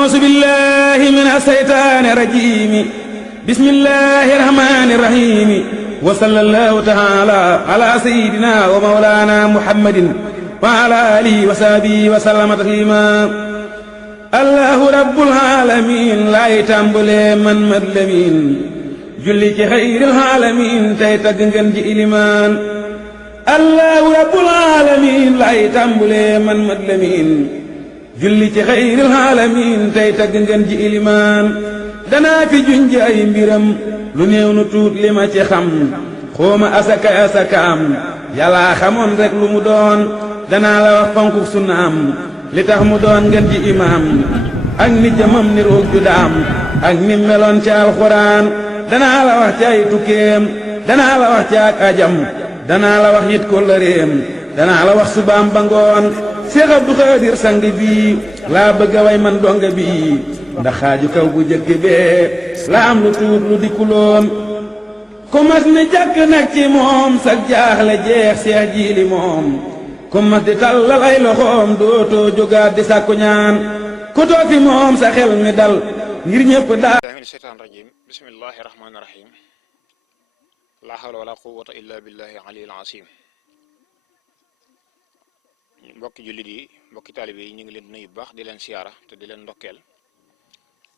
أعوذ بالله من الشيطان الرجيم بسم الله الرحمن الرحيم وصلى الله تعالى على سيدنا ومولانا محمد وعلى آله وصحبه وسلم تسليما الله رب العالمين لا يتامبلي من مدلمين julli ci xayril aalamiin tey tagg ngeen ji ilimaan allahu rabbul aalamiin lay tàmbulee man mat lamiin julli ci xayril aalamiin tey tagg ngeen ji ilimaan danaa fi junj ay mbiram lu néew nu tuut li ma ci xam xooma asakaam yàllaa xamoon rek lu mu doon danaa la wax fonku sunnaam li tax mu doon ngeen ji imaam ak ni jëmam ni roog ju daam ak ni meloon ci alxuraan danaa la wax ci ay tukkeem danaa la wax ci ak ajam danaa la wax yit kóllëreem danaa la wax subaam ba ngoon Seex Abdu Xaadir sang bii laa bëgg a way man donga bii ndax xaaju kaw bu jëkk bee la am lu tuut lu dikkuloon ku mas ni jàkk nag ci moom sag jaaxle jeex Seex Jiili moom ku mas di tallal ay loxoom dootoo jógaat di sàkku ñaan ku toog fi moom sa xel mi dal ngir ñëpp daal bismillahi rahmaani rahim laa hawla wala quwwata illa billahi aliyil azim mbokki jullit yi mbokki taalibe yi ñu ngi leen nuyu bu baax di leen siyaara te di leen ndokkeel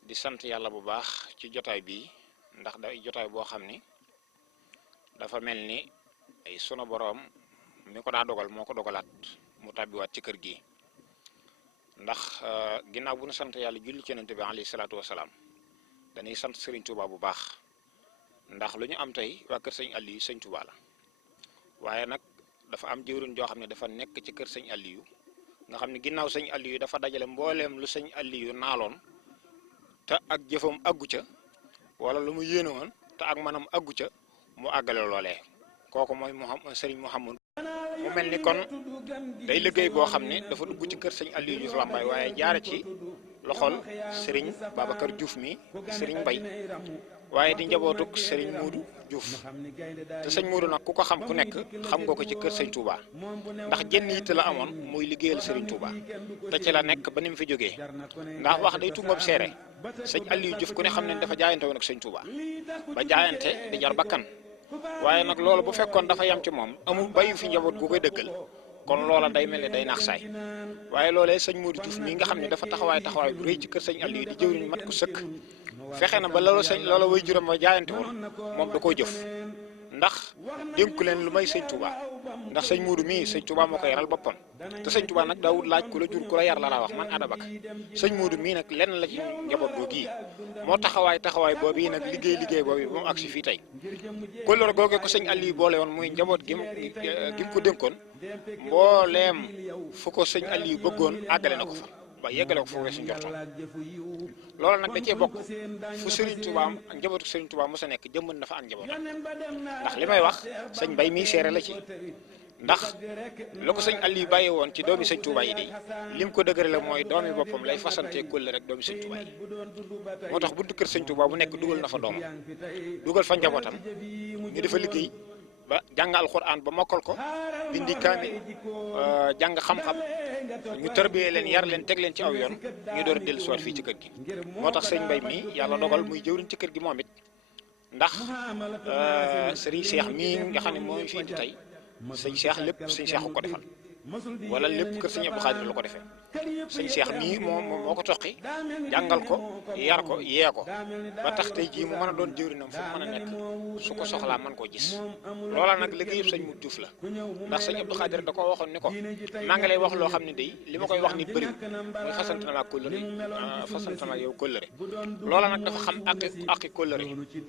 di sant yàlla bu baax ci jotaay bi ndax day jotaay boo xam ni dafa mel ni ay sunu boroom mi ko daa dogal moo ko dogalaat mu tàbbiwaat ci kër gi ndax ginnaaw bu nu sant yàlla julli ci yonent bi alayhi salaatu wasalaam dañuy sant Serigne Touba bu baax ndax lu ñu am tey waa kër sëñ Aliou sëñ Touba la waaye nag dafa am jëwriñ joo xam ne dafa nekk ci kër sëñ Aliou nga xam ne ginnaaw sëñ Aliou dafa dajale mbooleem lu sëñ Aliou naaloon te ak jëfam aggu ca wala lu mu yéene woon te ak manam aggu ca mu àggale loolee kooku mooy Serigne Mouhamadou mu mel ni kon day liggéey boo xam ne dafa dugg ci kër sëñ Aliou Diouf Lambaye waaye jaare ci loxol Serigne Babacar Diouf mi Serigne Mbaye waaye di njabootug Serigne Modou Diouf te sëñ Modou nag ku ko xam ku nekk xam nga ko ci kër sëñ Touba ndax jenn yitte la amoon muy liggéeyal Serigne Touba te ci la nekk ba ni mu fi jógee ndax wax day tungam seere sëñ Aliou Diouf ku ne xam ne dafa jaayante woon ak sëñ Touba ba jaayante di jar bakkan waaye nag loolu bu fekkoon dafa yam ci moom amul bàyyi fi njaboot gu koy dëggal kon loola day mel ne day naax saay waaye loolee sëñ Modou Diouf mii nga xam ne dafa taxawaay bu rëy ci kër sëñ Aliou di jëwriñ mat ko sëkk fexe na ba loola way juróom ba jaayante woon moom da koo jëf ndax dénku leen lu may sëñ Touba ndax sëñ Modou mii sëñ Touba moo ko yaral boppam te sëñ Touba nag daawul laaj ku la jur ku la yar la laa wax man adabak sëñ Modou mii nag lenn la ci njaboot googu yi moo taxawaay boobu yi nag liggéey boobu ba mu agsi fii tey kóllëre googee ko sëñ Aliou boole woon muy njaboot gi mu ko dénkoon mbooleem fu ko sëñ Aliou bëggoon àggale na ko fa ba yeggale ko fa weesu njortoon loolu nag da cee bokk fu Serigne Touba am ak njabootu Serigne Touba mos a nekk jëmbat na fa ak njabootam ndax li may wax sëñ Mbaye mii seere la ci ndax la ko sëñ Aliou bàyyi woon ci doomi sëñ Touba yi de lim ko dëgëre la mooy doomi boppam lay fasante kóllëre rek doomi sëñ Touba yi moo tax buntu kër sëñ Touba bu nekk dugal na fa doomam dugal fa njabootam ñu dafa liggéey ba jàng alxuraan ba mokkal ko bindi kaame jàng xam-xam ñu tarbiyee leen yar leen teg leen ci aw yoon ñu door a dellu siwaat fii ci kër gi moo tax sëñ Mbaye mi yàlla dogal muy jëwriñ ci kër gi moom it ndax sëriñ Cheikh mii nga xam ne mooy fi indi tey sëñ Cheikh lépp sëñ Cheikh ko defal wala lépp kër sëñ Abdou Khadir la ko defee sëñ Cheikh mii moo ko toqi jàngal ko yar ko yee ko ba tax tey jii mu mën a doon jëwrinam fu mu mën a nekk su ko soxlaa mën koo gis loola nag liggéey yëpp sëñ Modou Diouf la ndax sëñ Abdou Khadir da ko waxoon ni ko maa ngi lay wax loo xam ne day li ma koy wax nit bëriwul muy fasante na ma kóllëre fasante na yow kóllëre loola nag dafa xam aqi kóllëre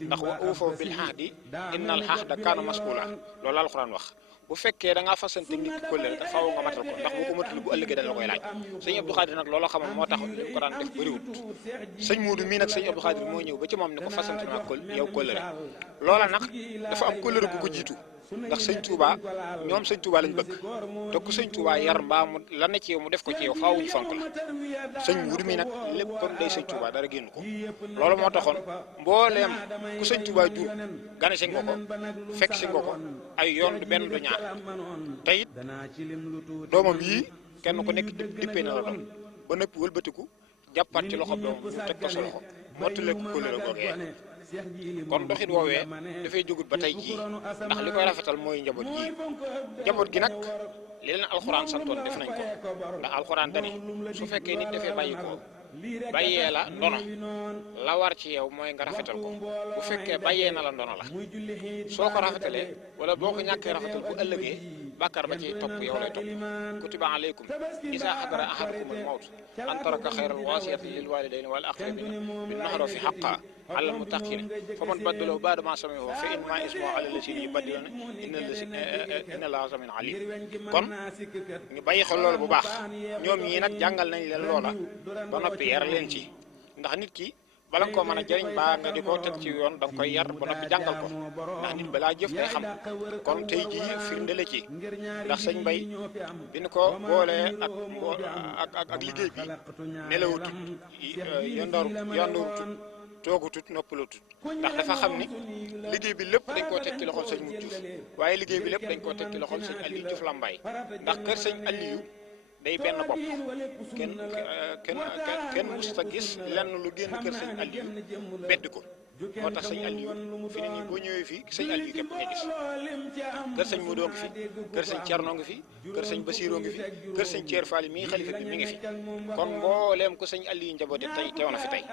ndax wa uufu bil ahdi innal ahda kaana mas'uula loolu alxuraan wax bu fekkee da ngaa fasante nit ki kóllëre te faaw nga matal ko ndax boo ko matal bu ëllëgee dañ la koy laaj sëñ Abdou Khadir nag loola xamoon moo tax li ko daan def bëriwut sëñ Modou mii nag sëñ Abdou Khadir moo ñëw ba ci moom ne ko fasante na yow kóllëre loola nag dafa am kóllëre gu ko jiitu ndax sëñ Touba ñoom sëñ Touba lañ bëgg te ku sëñ Touba yar mbaa mu la ne ci yow mu def ko ci yow faaw ñu fonk la sëñ Modou mii nag léppam day sëñ Touba dara génn ko loolu moo taxoon mbooleem ku sëñ Touba jur gane si nga ko fekk si nga ko ay yoon du benn du ñaar te it doomam yii kenn ku nekk dippee na la doom ba nëpp wëlbatiku jàppaat ci loxo doom mu teg ko sa loxo mottale ko kóllëre googee kon doxit woowee dafay jógut ba tey jii ndax li koy rafetal mooy njaboot gi nag li leen alxuraan santoon def nañ ko ndax alxuraan dani su fekkee nit dafay bàyyi ko bàyyee la ndono la war ci yow mooy nga rafetal ko bu fekkee bàyyee na la ndono la soo ko rafetalee wala boo ko ñàkkee rafetal bu ëllëgee bàkkaar ba ci topp yow lay topp kutiba alaykum izaa hadara ahadakumul mawt an taraka xayral wasiyati lil walidayni wal aqrabina bil ma'rufi haqqan alal muttaqiina faman baddalahu ba'da ma sami'ahu fa innamaa ismuhu alal laziina yubaddiluuna inna Allaaha samii'un aliim kon ñu bàyyi xel loolu bu baax ñoom ñii nag jàngal nañ leen loola ba noppi yar leen ci ndax nit ki bala nga koo mën a jëriñ baa nga di ko teg ci yoon da nga koy yar ba noppi jàngal ko ndax nit balaa jëf day xam kon tey jii firnde la ci ndax sëñ Mbay bi ñu ko boolee ak liggéey bi nelawutut yandoorutut toogutut noppalutut ndax dafa xam ni liggéey bi lépp dañ koo teg ci loxol sëñ Mut Juuf waaye liggéey bi lépp dañ koo teg ci loxol sëñ Aliou Juuf Lambaay ndax kër sëñ Aliou day benn bopp kenn mosut a gis lenn lu génn kër sëñ Aliou bedd ko moo tax sëñ Aliou fi ne nii boo ñëwee fii sëñ Aliou képp nga gis kër sëñ Modou ngi fi kër sëñ Cerno ngi fi kër sëñ Basiroo ngi fi kër sëñ Ceer Faali mii xalifa bi mi ngi fi kon mbooleem ko sëñ Aliou njaboote tey teew na fi tey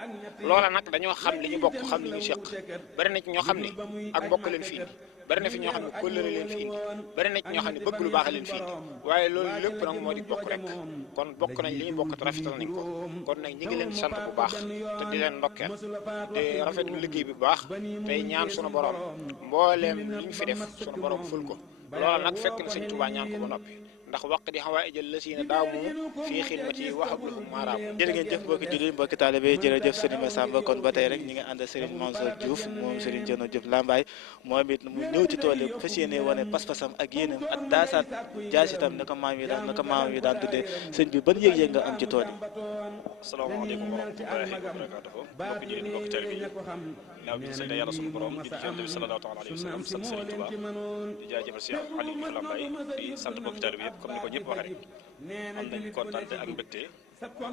loola nag dañoo xam li ñu bokk xam li ñu seq bari na ci ñoo xam ne ak bokk leen fi indi bari na fi ñoo xam ne kóllëre leen fi indi bari na ci ñoo xam ne bëgg lu baax leen fi indi waaye loolu lépp nag moo di bokk rek kon bokk nañ li ñu bokk te rafetal nañ ko kon nag ñi ngi leen sant bu baax te di leen ndokkeel te rafetlu liggéey bi bu baax tey ñaan sunu borom mbooleem li ñu fi def sunu borom ful ko loola nag fekk na sëñ Tuubaa ñaan ko ba noppi ndax waq di xawaa'ijal lasiina daamu fii xidmati wa hablahum maaraam. jërë ngeen jëf mbokki jullit mbokki taalibe jërëjëf Serigne Massamba kon ba tey rek ñi nga ànd Serigne Mansour Diouf moom Serigne Thierno Diouf Lambaye moom it mu ñëw ci tool yi fas yéene wane pas-pasam ak yéenam ak daasaat jaasitam naka maam yi daan tuddee sëñ bi ban yëg-yëg nga am ci tool yi. asalaamaaleykum wa rahmatullaahi wa barakaatuh mbokki jullit mbokki taalibe yi naaw bi ñu sant yàlla sunu borom di ci Yonent bi salallaahu taala alayhi wa sallam sant Serigne Touba di jaajëfal Cheikh Aliou Diouf Lambaye di sant mbokki taalibe yëpp comme ni ko ñëpp waxee rek am nañ kontaan ak mbégte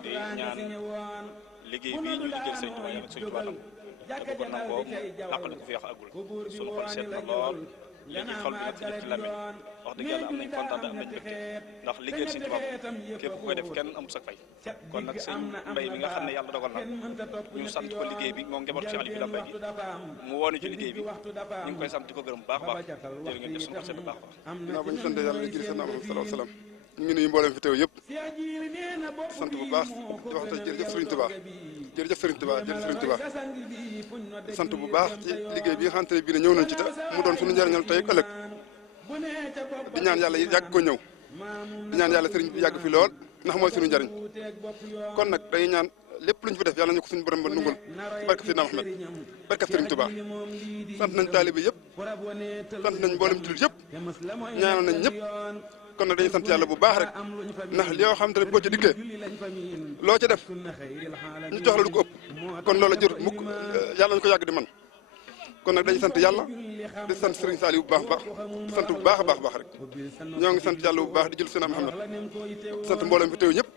di ñaan liggéey bii ñu liggéey Serigne Touba yàlla ak Serigne Touba nam te bu ko nangoo làqal ko fi yàq agul sunu xol seet na lool li ci xol bi nag ci ci làmmiñ wax dëgg yàlla am nañ kontaan am nañ mbégte ndax liggéey Serigne Touba képp ku koy def kenn amul sa fay kon nag sëñ Mbay mi nga xam ne yàlla dogal na ñu sant ko liggéey bi moom njaboot Cheikh Aliou Lambaye gi mu woonu ci liggéey bi ñu ngi koy sant di ko gërëm bu baax baax jërë ngeen jëf suñu ko seet bu baax baax ginnaaw ba ñu sant yàlla di jël seen Muhammad sallallahu alayhi wa sallam ñu ngi nuyu mboolem fi teew yëpp sant bu baax di wax te jërëjëf Serigne Touba jërëjëf Serigne Touba jërëjëf Serigne Touba sant bu baax ci liggéey bi nga xamante ne bii ne ñëw nañ ci te mu doon suñu njëriñal tey ak ëllëg di ñaan yàlla yàgg ko ñëw di ñaan yàlla Serigne bi yàgg fi lool ndax mooy suñu njëriñ kon nag dañuy ñaan lépp lu ñu fi def yàlla ñu ko suñu borom ba nungul ci barke Seydina Muhammad barke Serigne Touba sant nañ taalibe yëpp sant nañ mboolem jullit yëpp ñaanal nañ ñëpp kon nag dañuy sant yàlla bu baax rek ndax li yoo xam te ne boo ci dikkee loo ci def ñu jox la lu ko ëpp kon loola jërut mukk yàlla ñu ko yàgg di man kon nag dañuy sant yàlla di sant Serigne Saliou bu baax baax di sant bu baax a baax rek ñoo ngi sant yàlla bu baax di jël Seydina Muhammad di sant mboolem fi teew ñëpp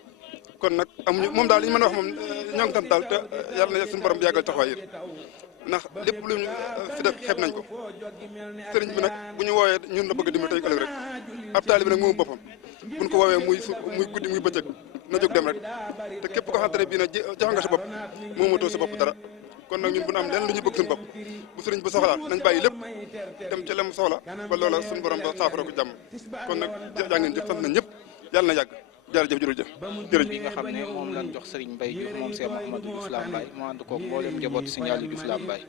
kon nag amuñu moom daal li ñu mën a wax moom ñoo ngi sant daal te yàlla na suñu borom bi yàggal taxawaay yi ndax lépp lu ñu fi def xeeb nañ ko sëriñ bi nag bu ñu woowee ñun la bëgg a dimbali tey ëllëg rek ab taalibe bi nag moomu boppam buñ ko woowee muy guddi muy bëccëg na jóg dem rek te képp ko xamante ne bii nag jox nga sa bopp moomatoo sa bopp dara kon nag ñun bu ñu am lenn lu ñu bëgg suñu bopp bu sëriñ bu soxlaa nañ bàyyi lépp dem ca lem soxla ba loola suñu borom ba saafara ko jàmm kon nag jaa ngeen jëf sant nañ ñëpp yàlla na yàgg jërëjëf bi nga xam ne moom lañ jox Serigne Mbaye Diouf moom Cheikh Mouhamadou Diouf Lambaye mu ànd koog mboolem njaboot Serigne Aliou Diouf Lambaye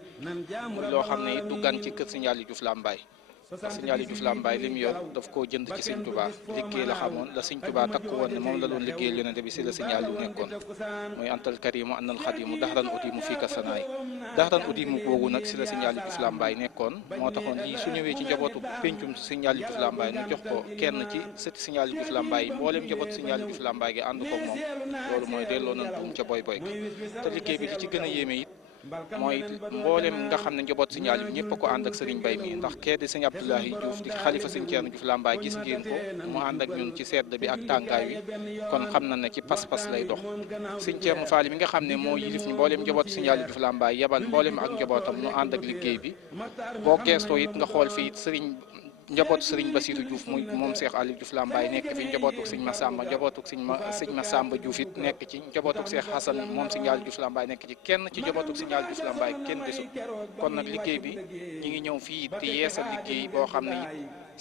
muy loo xam ne it du gan ci kër Serigne Aliou Diouf Lambaye ndax Serigne Aliou Diouf Lambaye li mu yor daf koo jënd ci Serigne Touba liggéey la xamoon la Serigne Touba takku woon ne moom la doon liggéeyal Yonent bi si la Serigne Aliou nekkoon muy antal karimu annal xadimu daxran uti mu fii ka sanaay daxran uti mu boobu nag si la Serigne Aliou Diouf Lambaye nekkoon moo taxoon lii su ñëwee ci njabootu pencum Serigne Aliou Diouf Lambaye nu jox ko kenn ci sëti Serigne Aliou Diouf Lambaye yi mboolem njabootu Serigne Aliou Diouf Lambaye gi ànd ko moom loolu mooy delloo nañ tuum ca boy boy ka te liggéey bi li ci gën a yéeme it mooy mboolem nga xam ne njaboot Sëñ Aliou ñëpp a ko ànd ak Serigne Mbaye mi ndax kee di Sëñ Abdoulahi Diouf di xalifa Sëñ Thierno Diouf Lambaye gis ngeen ko mu ànd ak ñun ci sedd bi ak tàngaay wi kon xam na ne ci pas-pas lay dox Sëñ Thierno Fall mi nga xam ne moo yilif ñu mboolem njaboot Sëñ Aliou Diouf Lambaye yebal mboolem ak njabootam nu ànd ak liggéey bi boo geestoo it nga xool fii Serigne njabootu Serigne Bassirou Diouf muy moom Cheikh Aliou Diouf Lambaye nekk fi njabootu Sëñ Massamba njabootu Sëñ Massamba Diouf it nekk ci njabootu Cheikh Hassan moom Sëñ Aliou Diouf Lambaye nekk ci kenn ci njabootu Sëñ Aliou Diouf Lambaye kenn desul kon nag liggéey bi ñi ngi ñëw fii di yeesal liggéey boo xam ne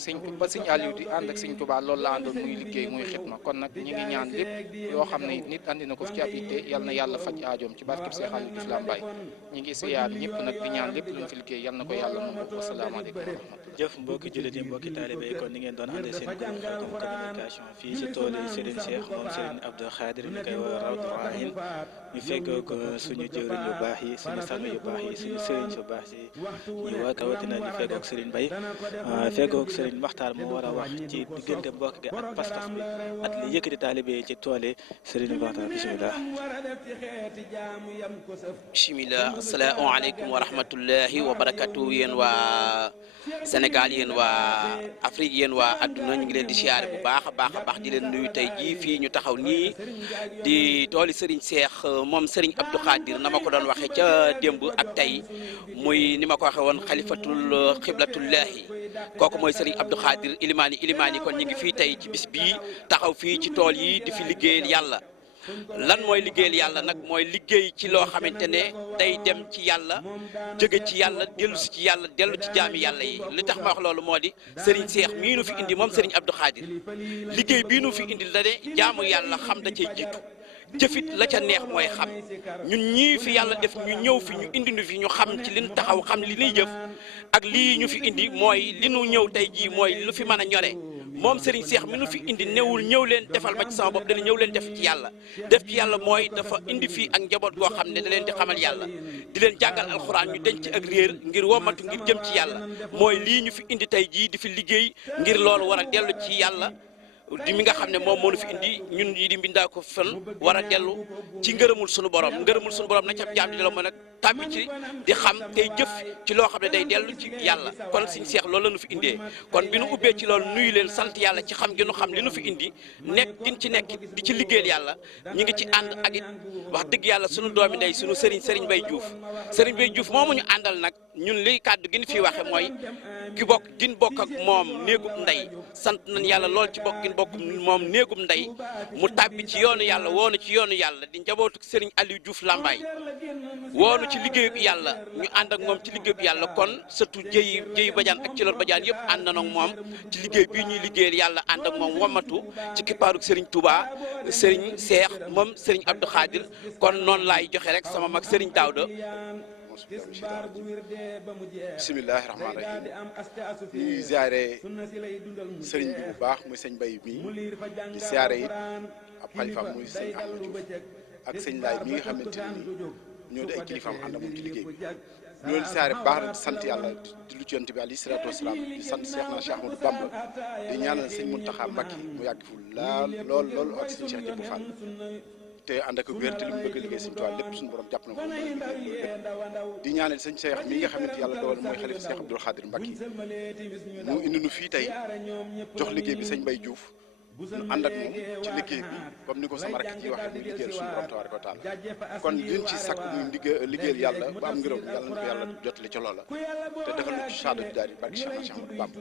it ba Sëñ Aliou di ànd ak Sëñ Touba loolu la àndoon muy liggéey muy xitma kon nag ñi ngi ñaan lépp yoo xam ne nit andi na ko fi ci ab itte yal na yàlla faj aajoom ci barkeb Cheikh Aliou Diouf Lambaye ñi ngi siyaar ñëpp nag di ñaan lépp luñ fi liggéey yal na ko yàlla nangu wasalaamaaleykum wa rahmatullah jëf mbokki jullit yi mbokki taalibe yi kon ni ngeen doon àndee seen groupe Khadim communication fii ci tool yi Serigne Cheikh moom Serigne Abdou Khadir ñu koy woo Rawdu Rahin ñu fekkoo ko suñu jëwriñ yu baax yi suñu sang yu baax yi suñu Serigne su baax yi ñu waa kawatina ñu fekkoog Serigne Mbaye fekkoog Serigne Maxtaar mu war a wax ci diggante mbokk gi ak pas-pas bi at li yëkkati taalibe yi ci tool yi Serigne Maxtaar bisimilah. bisimilah asalaamaaleykum wa rahmatullahi wa barakatu yéen waa Sénégal yéen waa Afrique yéen waa adduna ñu ngi leen di siyaare bu baax a baax di leen nuyu tey jii fii ñu taxaw nii di tooli Serigne Cheikh moom Serigne Abdou Khadir na ma ko doon waxee ca démb ak tey muy ni ma ko waxee woon xalifatul xiblatullahi kooku mooy Serigne Abdou Khadir ilimaani kon ñu ngi fii tey ci bis bii taxaw fii ci tool yi di fi liggéeyal yàlla lan mooy liggéeyal yàlla nag mooy liggéey ci loo xamante ne day dem ci yàlla jóge ci yàlla dellu si ci yàlla dellu ci jaami yàlla yi li tax ma wax loolu moo di Serigne Cheikh mii nu fi indi moom Serigne Abdou Khadir liggéey bii nu fi indi la de jaamu yàlla xam da cay jiitu jëfit la ca neex mooy xam ñun ñii fi yàlla def ñu ñëw fi ñu indi nu fi ñu xam ci li ñu taxaw xam li ñuy jëf ak lii ñu fi indi mooy li nu ñëw tey jii mooy lu fi mën a ñore moom Serigne Cheikh mi nu fi indi newul ñëw leen defal ma ci sama bopp dana ñëw leen def ci yàlla mooy dafa indi fii ak njaboot goo xam ne da leen di xamal yàlla di leen jàngal alxuraan ñu denc ak réer ngir womatu ngir jëm ci yàlla mooy lii ñu fi indi tey jii di fi liggéey ngir loolu war a dellu ci yàlla di mi nga xam ne moom moo nu fi indi ñun yi di mbindaa ko fan war a dellu ci ngërëmul sunu borom na ca jaam di la mën a tàbbi ci di xam tey jëf ci loo xam ne day dellu ci yàlla kon Serigne Cheikh loolu la nu fi indee kon bi nu ubbee ci loolu nuyu leen sant yàlla ci xam gi nu xam li nu fi indi nekk gin ci nekk di ci liggéeyal yàlla ñu ngi ci ànd ak it wax dëgg yàlla sunu doomi ndey sunu Serigne Mbaye Diouf moomu ñu àndal nag ñun liy kàddu gi ñu fi waxe mooy gin bokk ak moom néegub ndey sant nañ yàlla lool ci bokk gin bokk moom néegub ndey mu tàbbi ci yoonu yàlla woonu ci yoonu yàlla di njabootu Serigne Aliou Diouf Lambaye woonu ci liggéeyub yàlla ñu ànd ak moom ci liggéeyub yàlla kon surtout jëyi bajaan ak ci loolu bajaan yëpp ànd na ak moom ci liggéey bii ñuy liggéeyal yàlla ànd ak moom womatu ci kippaaruk Serigne Touba Serigne Cheikh moom Serigne Abdou Khadir kon noonu laay joxe rek sama mag Serigne Daouda bisimilahi rahmaani rahim ñuy ziare sëriñ bi bu baax muy sëñ Mbaye mii di ziare it ab xalifaam muy sëñ Ahmed Diouf ak sëñ Laay mi nga xamante ni ñoo di ay kilifaam ànd moom ci liggéey bi ñu leen di ziare bu baax nag di sant yàlla di lu ci yonent bi alayhi salaatu wasalaam di sant Seexna Cheikh Ahmadou Bamba di ñaanal sëñ Mountakha Mbacké mu yàgg fu lool ak sëñ Cheikh Jëmb Fall te ànd ak wér te li mu bëgg a liggéey Sëñ Tuubaa lépp suñu borom jàpp na ko lépp di ñaanal sëñ Cheikh mi nga xamante yàlla dogal mooy xalifa Cheikh Abdoul Khadir Mbacké mu indi nu fii tey jox liggéey bi sëñ Mbaye Diouf ñu ànd ak moom ci liggéey bi comme ni ko sama rakk ji waxee muy liggéeyal suñu borom tabaaraka wa taala kon liñ ci sakk muy liggéeyal yàlla ba am ngërëm yàlla na ko yàlla jotale ca loola te defal na ci saada ju daal di barke Cheikh Ahmadou Bamba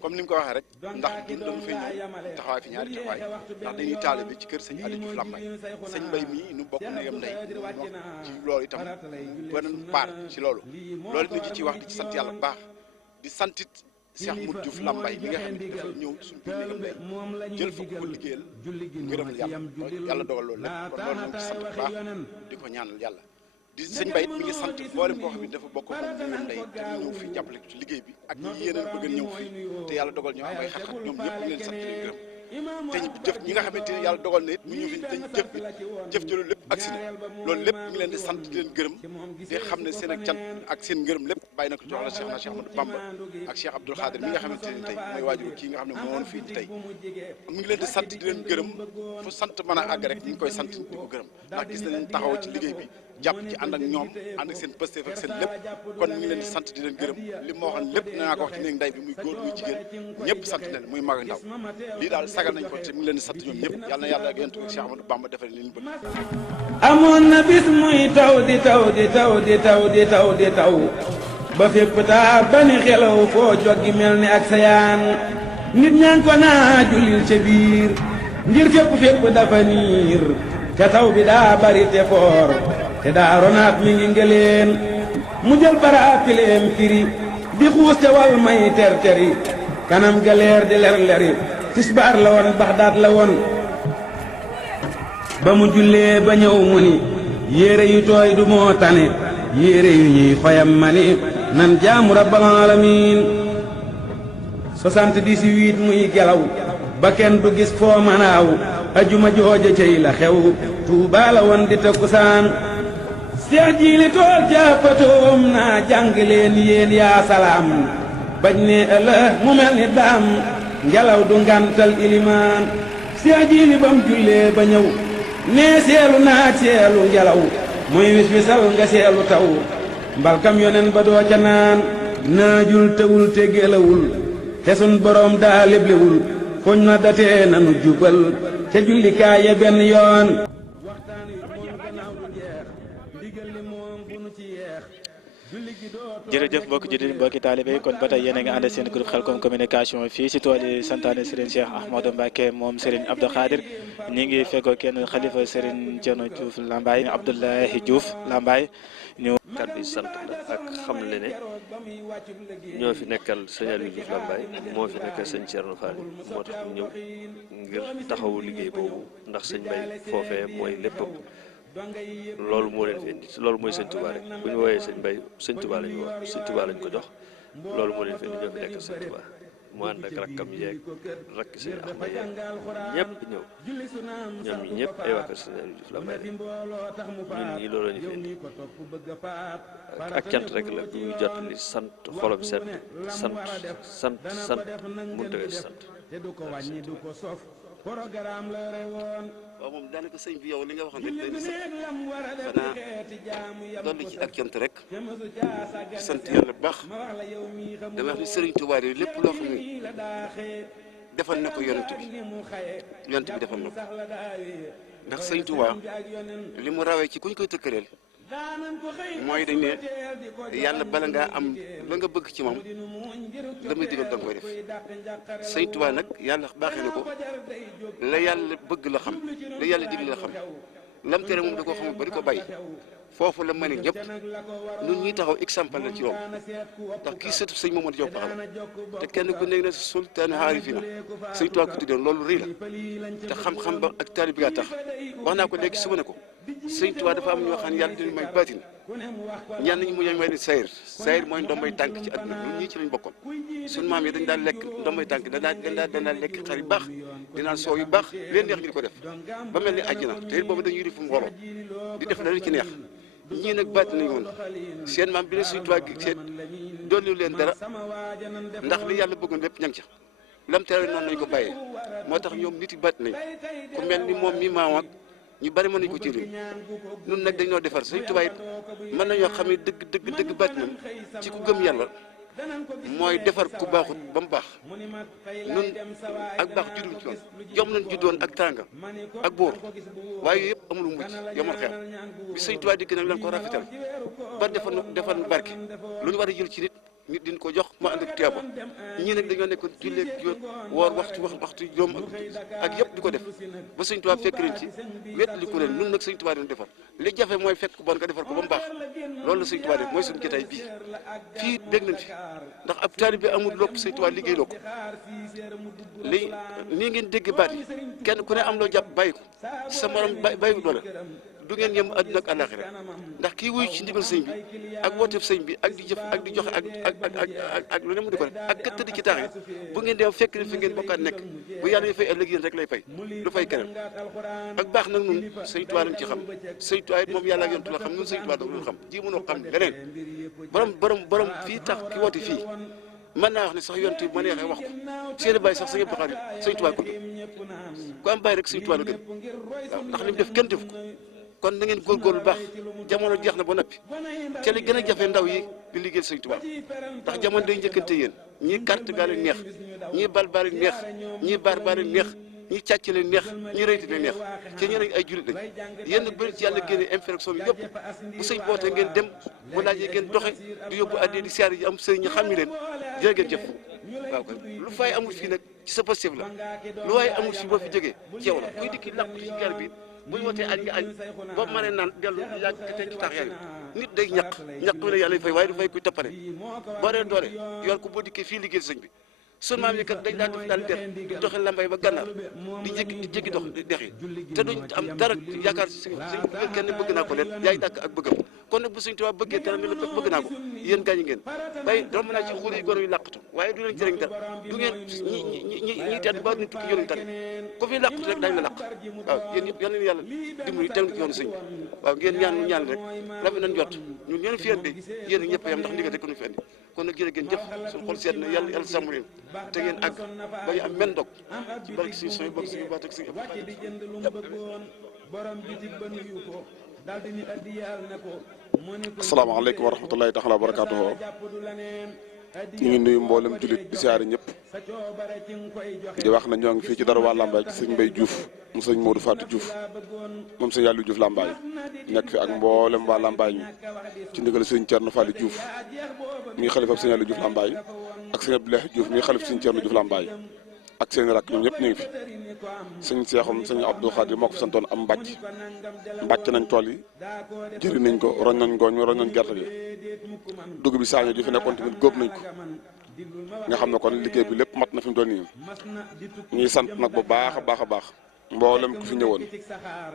comme ni mu ko waxee rek ndax ñun dañu fay ñëw taxawaay fi ñaari taxawaay ndax dañuy taalibe ci kër sëñ Aliou Diouf Lambaye sëñ Mbaye mii nu bokk néegam ndey moo ci loolu itam beneen part ci loolu nit ñi ci wax di ci sant yàlla bu baax di santit Cheikh Modou Diouf Lambaye mi nga xam ne dafa ñëw suñu biir néegam ndey jël fa ko liggéeyal ngërëmal yàlla dogal loolu lépp kon loolu moom ci sant bu baax di ko ñaanal yàlla di sëñ Mbaye mi ngi sant mboolem koo xam ne dafa bokk moom néegam ndey te ñu ñëw fii jàppale ko ci liggéey bi ak ñi yéeneen bëgg a ñëw fii te yàlla dogal ñoo am ay xat-xat ñoom ñëpp ñu leen sant leen gërëm te jëf ñi nga xamante ni yàlla dogal na it mu ñëw fi dañ jëf ji loolu lépp agsi na loolu lépp ñu ngi leen di sant di leen gërëm di xam ne seen ak cant ak seen ngërëm lépp bàyyi na ko jox la Cheikh Ahmadou Bamba ak Cheikh Abdoul Khadir mi nga xamante ni tey mooy waajur kii nga xam ne moo woon fii tey mu ngi leen di sant di leen gërëm fu sant mën a àgg rek ñu ngi koy sant di ko gërëm ndax gis nañ taxaw ci liggéey bi jàpp ci ànd ak ñoom ànd ak seen pësteef ak seen lépp kon mi ngi leen di sant di leen gërëm li ma waxoon lépp naa ko wax ci néeg nday bi muy góor muy jigéen ñëpp sant leen muy mag ak ndaw lii daal sagal nañ ko te mi ngi leen di sant ñoom ñëpp yàlla na yàlla ak yonent bi Cheikh Ahmadou Bamba defal leen bëgg. amoon na bis muy taw di taw di taw di taw di taw di taw ba fépp taa ba ni xelaw foo joggi mel ni ak sayaan nit ñaa ngi ko naa jullil ca biir ngir fépp dafa niir te taw bi daa bari te foor te daa ronaat mi ngi ngeleen mu jël bara pileem firi di xuus te wal may terteri kanam galeer di ler-leri tisbaar la woon Baxdaad la woon ba mu jullee ba ñëw mu ni yére yu tooy du moo tane yére yu ñuy xoyam ma ni nan jaamu rabbal alamin 78 muy gelaw ba kenn du gis foo manaaw ajuma jooja cey la xew Tuubaa la woon di takkusaan Seex Jiili tool jàppatoom naa jàng leen yéen yaa salaam bañ ne ëllëg mu mel ni daam ngelaw du ngantal ilimaan Seex Jiili bam jullee ba ñëw nee seelu naaj seelu ngelaw muy wis wisal nga seelu taw mbalkam yonen ba doo ca naan naajul tewul te gelawul te sun boroom daa leblewul foñ na datee nanu jubal ca jullikaay ya benn yoon jërëjëf mbokki jullit mbokki taalibe yi kon ba tey yéen a ngi ànd seen groupe Khelcom communication fii si tool yi santaane Serigne Cheikh Ahmadou Mbacké moom Serigne Abdou Khadir ñi ngi feggoo kenn xalifa Serigne Thierno Diouf Lambaye Abdoulaye Diouf Lambaye ñu kàddu yi sant la ak xam le ne ñoo fi nekkal sëñ Aliou Diouf Lambaye moo fi nekkal sëñ Thierno Fall moo tax ñu ñëw ngir taxawu liggéey boobu ndax sëñ Mbaye foofee mooy léppam loolu moo leen fi indi loolu mooy sëñ Touba rek bu ñu wooyee sëñ Mbaye sëñ Touba lañu woo sëñ Touba lañ ko jox loolu moo leen fi indi ñoo fi nekkal sëñ Touba mu ànd ak rakkam yeeg rakk sëñ Ahmad yeeg ñëpp ñëw ñoom ñi ñëpp ay waa kër sëñ Aliou Diouf Lambaye ñun ñii loolu la ñu fi indi ak cant rek la bu ñu jot li sant xolam set sant mënut a weesu sant. waaw moom daanaka sëñ bi yow li nga waxoon rek day na sax xanaa dolli ci ak cant rek sant yàlla bu baax dama wax ni Sëriñ Tuubaa yi lépp loo xam ne defal na ko yonent bi defal na ko ndax Sëriñ Tuubaa li mu rawee ci kuñ koy tëkkaleel mooy dañ ne yàlla bala ngaa am la nga bëgg ci moom la muy digal da nga koy def Sëriñ Tuubaa nag yàlla baaxee na ko la yàlla bëgg la xam la yàlla digle la xam lam tere moom da koo xamul ba di ko bàyyi foofu la mën ñëpp ñun ñuy taxaw exemple la ci loolu ndax kii sëtu sëñ Mamadou Diop taxaw te kenn ku nekk na sultaan aarifina Sëriñ Tuubaa ko tuddee loolu rëy la te xam-xam ba ak taalibe bi gaa tax wax naa ko léegi suba ne ko Sëriñ Tuubaa dafa am ñoo xam ne yàlla dina may baatin ñenn ñi mu ñooy may ni sayir mooy ndombay tànk ci àdduna ñun ñii ci lañ bokkoon suñu maam yi dañ daan lekk ndombay tànk dañ daan lekk xar yu baax di naan soow yu baax leen neex ñu di ko def ba mel ni àjjana te it boobu dañuy di fu mu waroo di def la ci neex ñii nag baat nañu woon seen maam bi ne Sëriñ Tuubaa gi seen dolli leen dara ndax li yàlla bëggoon lépp ña ngi ca lam tere noonu nañ ko bàyyee moo tax ñoom nit yi baat nañ ku mel ni moom mi maam ak ñu bari mën nañu ko jëriñ ñun nag dañoo defar Sëriñ Tuubaa it mën nañoo xam ne dëgg baat nañ ci ku gëm yàlla mooy defar ku baaxut ba mu baax ñun ak baax judduñ ci woon jom nañ juddoon ak tànga ak buur waaye yëpp amul mujj yomal xeex bi Sëriñ Tuubaa dikk nag lañ ko rafetal ba defal barke lu ñu war a jël ci nit din ko jox ma ànd ak tiyaaba ñii nag dañoo nekkoon julleeg woor waxtu juróom ak yëpp di ko def ba Sëriñ Tuubaa fekk leen ci wet li ko leen ñun nag Sëriñ Tuubaa leen defar li jafe mooy fekk ku bon nga defar ko ba mu baax loolu la Sëriñ Tuubaa def mooy suñu jotaay bii fii dégg nañ fi ndax ab taalibe bi amul lopp Sëriñ Tuubaa liggéey loo ko li nii ngeen dégg baat yi kenn ku ne am loo jàpp bàyyi ko sa morom bàyyi doole du ngeen yem àdduna ak àllaaxira ndax kii wuyu ci ndigal sëñ bi ak wooteef sëñ bi ak di jëf ak di joxe ak lu ne mu di ko def ak kët tëdd ci taax yi bu ngeen dem fekk ne fi ngeen bokkaat nekk bu yàlla yi fay ëllëg yéen rek lay fay du fay keneen ak baax nag nun Sëriñ Tuubaa lañ ci xam Sëriñ Tuubaa it moom yàlla ak yontu la xam nun Sëriñ Tuubaa daf lu xam ji mënoo xam leneen borom fii tax ki woote fii mën naa wax ne sax yontu yi ma neexee wax ko seeni bàyyi sax sa yëpp xaar Sëriñ Tuubaa ko ku am bàyyi rek Sëriñ Tuubaa la gën waaw ndax li mu def kenn def ko kon na ngeen góorgóorlu baax jamono jeex na ba noppi ca li gën a jafe ndaw yi di liggéeyal Sëñ Tuubaa ndax jamono day njëkkante yéen ñii carte gaa leen neex ñii bal baa leen neex ñii baar baa leen neex ñii càcc leen neex ñii rëyti leen neex te ñeneen ay jullit lañ yéen nag bëri ci yàlla génne infraction bi yëpp bu sëñ boote ngeen dem bu laajee ngeen doxe di yóbbu addee di siyaar yi am sëriñ ñi xam ni leen jërë ngeen jëf waaw kay lu fay amul fii nag ci sa positif la lu waaye amul fii boo fi jógee ci yow la kuy dikki làqu ci gar bi bu ñu wootee añ nga añ boobu ma ne naan dellu yàgg te ci tax yàlla nit day ñaq bi la yàlla fay waaye du fay kuy toppale boo dee doole yor ko boo dikkee fii liggéey sëñ bi sun maam yi kat dañ daan def daan der di doxee lambay ba gànnaar di jéggi dox dex yi te duñ am dara yaakaar si suñ kenn bëgg naa ko leen yaay dàkk ak bëggam kon nag bu Sëñ Tuubaa bëggee dara ne la bëgg naa ko yéen gaañu ngeen bay romb naa ci xuur yi gone yu làqatu waaye du leen jëriñ dara du ngeen ñi tedd ba ñu tukki yoonu tane ku fi làqatu rek dañ la làq waaw yéen ñëpp yal na yàlla dimbali teg ci yoonu sëñ bi waaw ngeen ñaan rek rafet nañ jot ñun ñeen fi andi yéen ñëpp yam ndax ndigal rek ñu fi andi kon nag jërë ngeen jëf suñu xol seet na yàlla sàmm leen te ngeen àgg ba ñu am men dog ci barke suñu soy bokk suñu baat ak suñu asalaamaaleykum wa rahmatullahi taala wa barakaatuhu ñu ngi nuyu mboolem jullit di siyaare ñëpp di wax na ñoo ngi fii ci dara waa Lambaye ci sëñ Mbaye Diouf mu sëñ Modou Fatou Diouf moom sëñ Yàllu Diouf Lambaye nekk fi ak mboolem waa Lambaye ñu ci ndigal sëñ Thierno Fall Diouf mi xalifa sëñ Yàllu Diouf Lambaye ak sëñ Abdoulaye Diouf mi xalifa sëñ Thierno Diouf Lambaye ak seen rak ñoom ñëpp ñu ngi fi sëñ Seexum sëñ Abdou Khadir moo ko fi santoon am mbàcc nañ tool yi jëri nañ ko roñ nañ ngooñ roñ nañ gerte gi dugub bi saaño ji fi nekkoon tamit góob nañ ko nga xam ne kon liggéey bi lépp mat na fi mu doon nii ñuy sant nag bu baax a baax a baax mboolem ku fi ñëwoon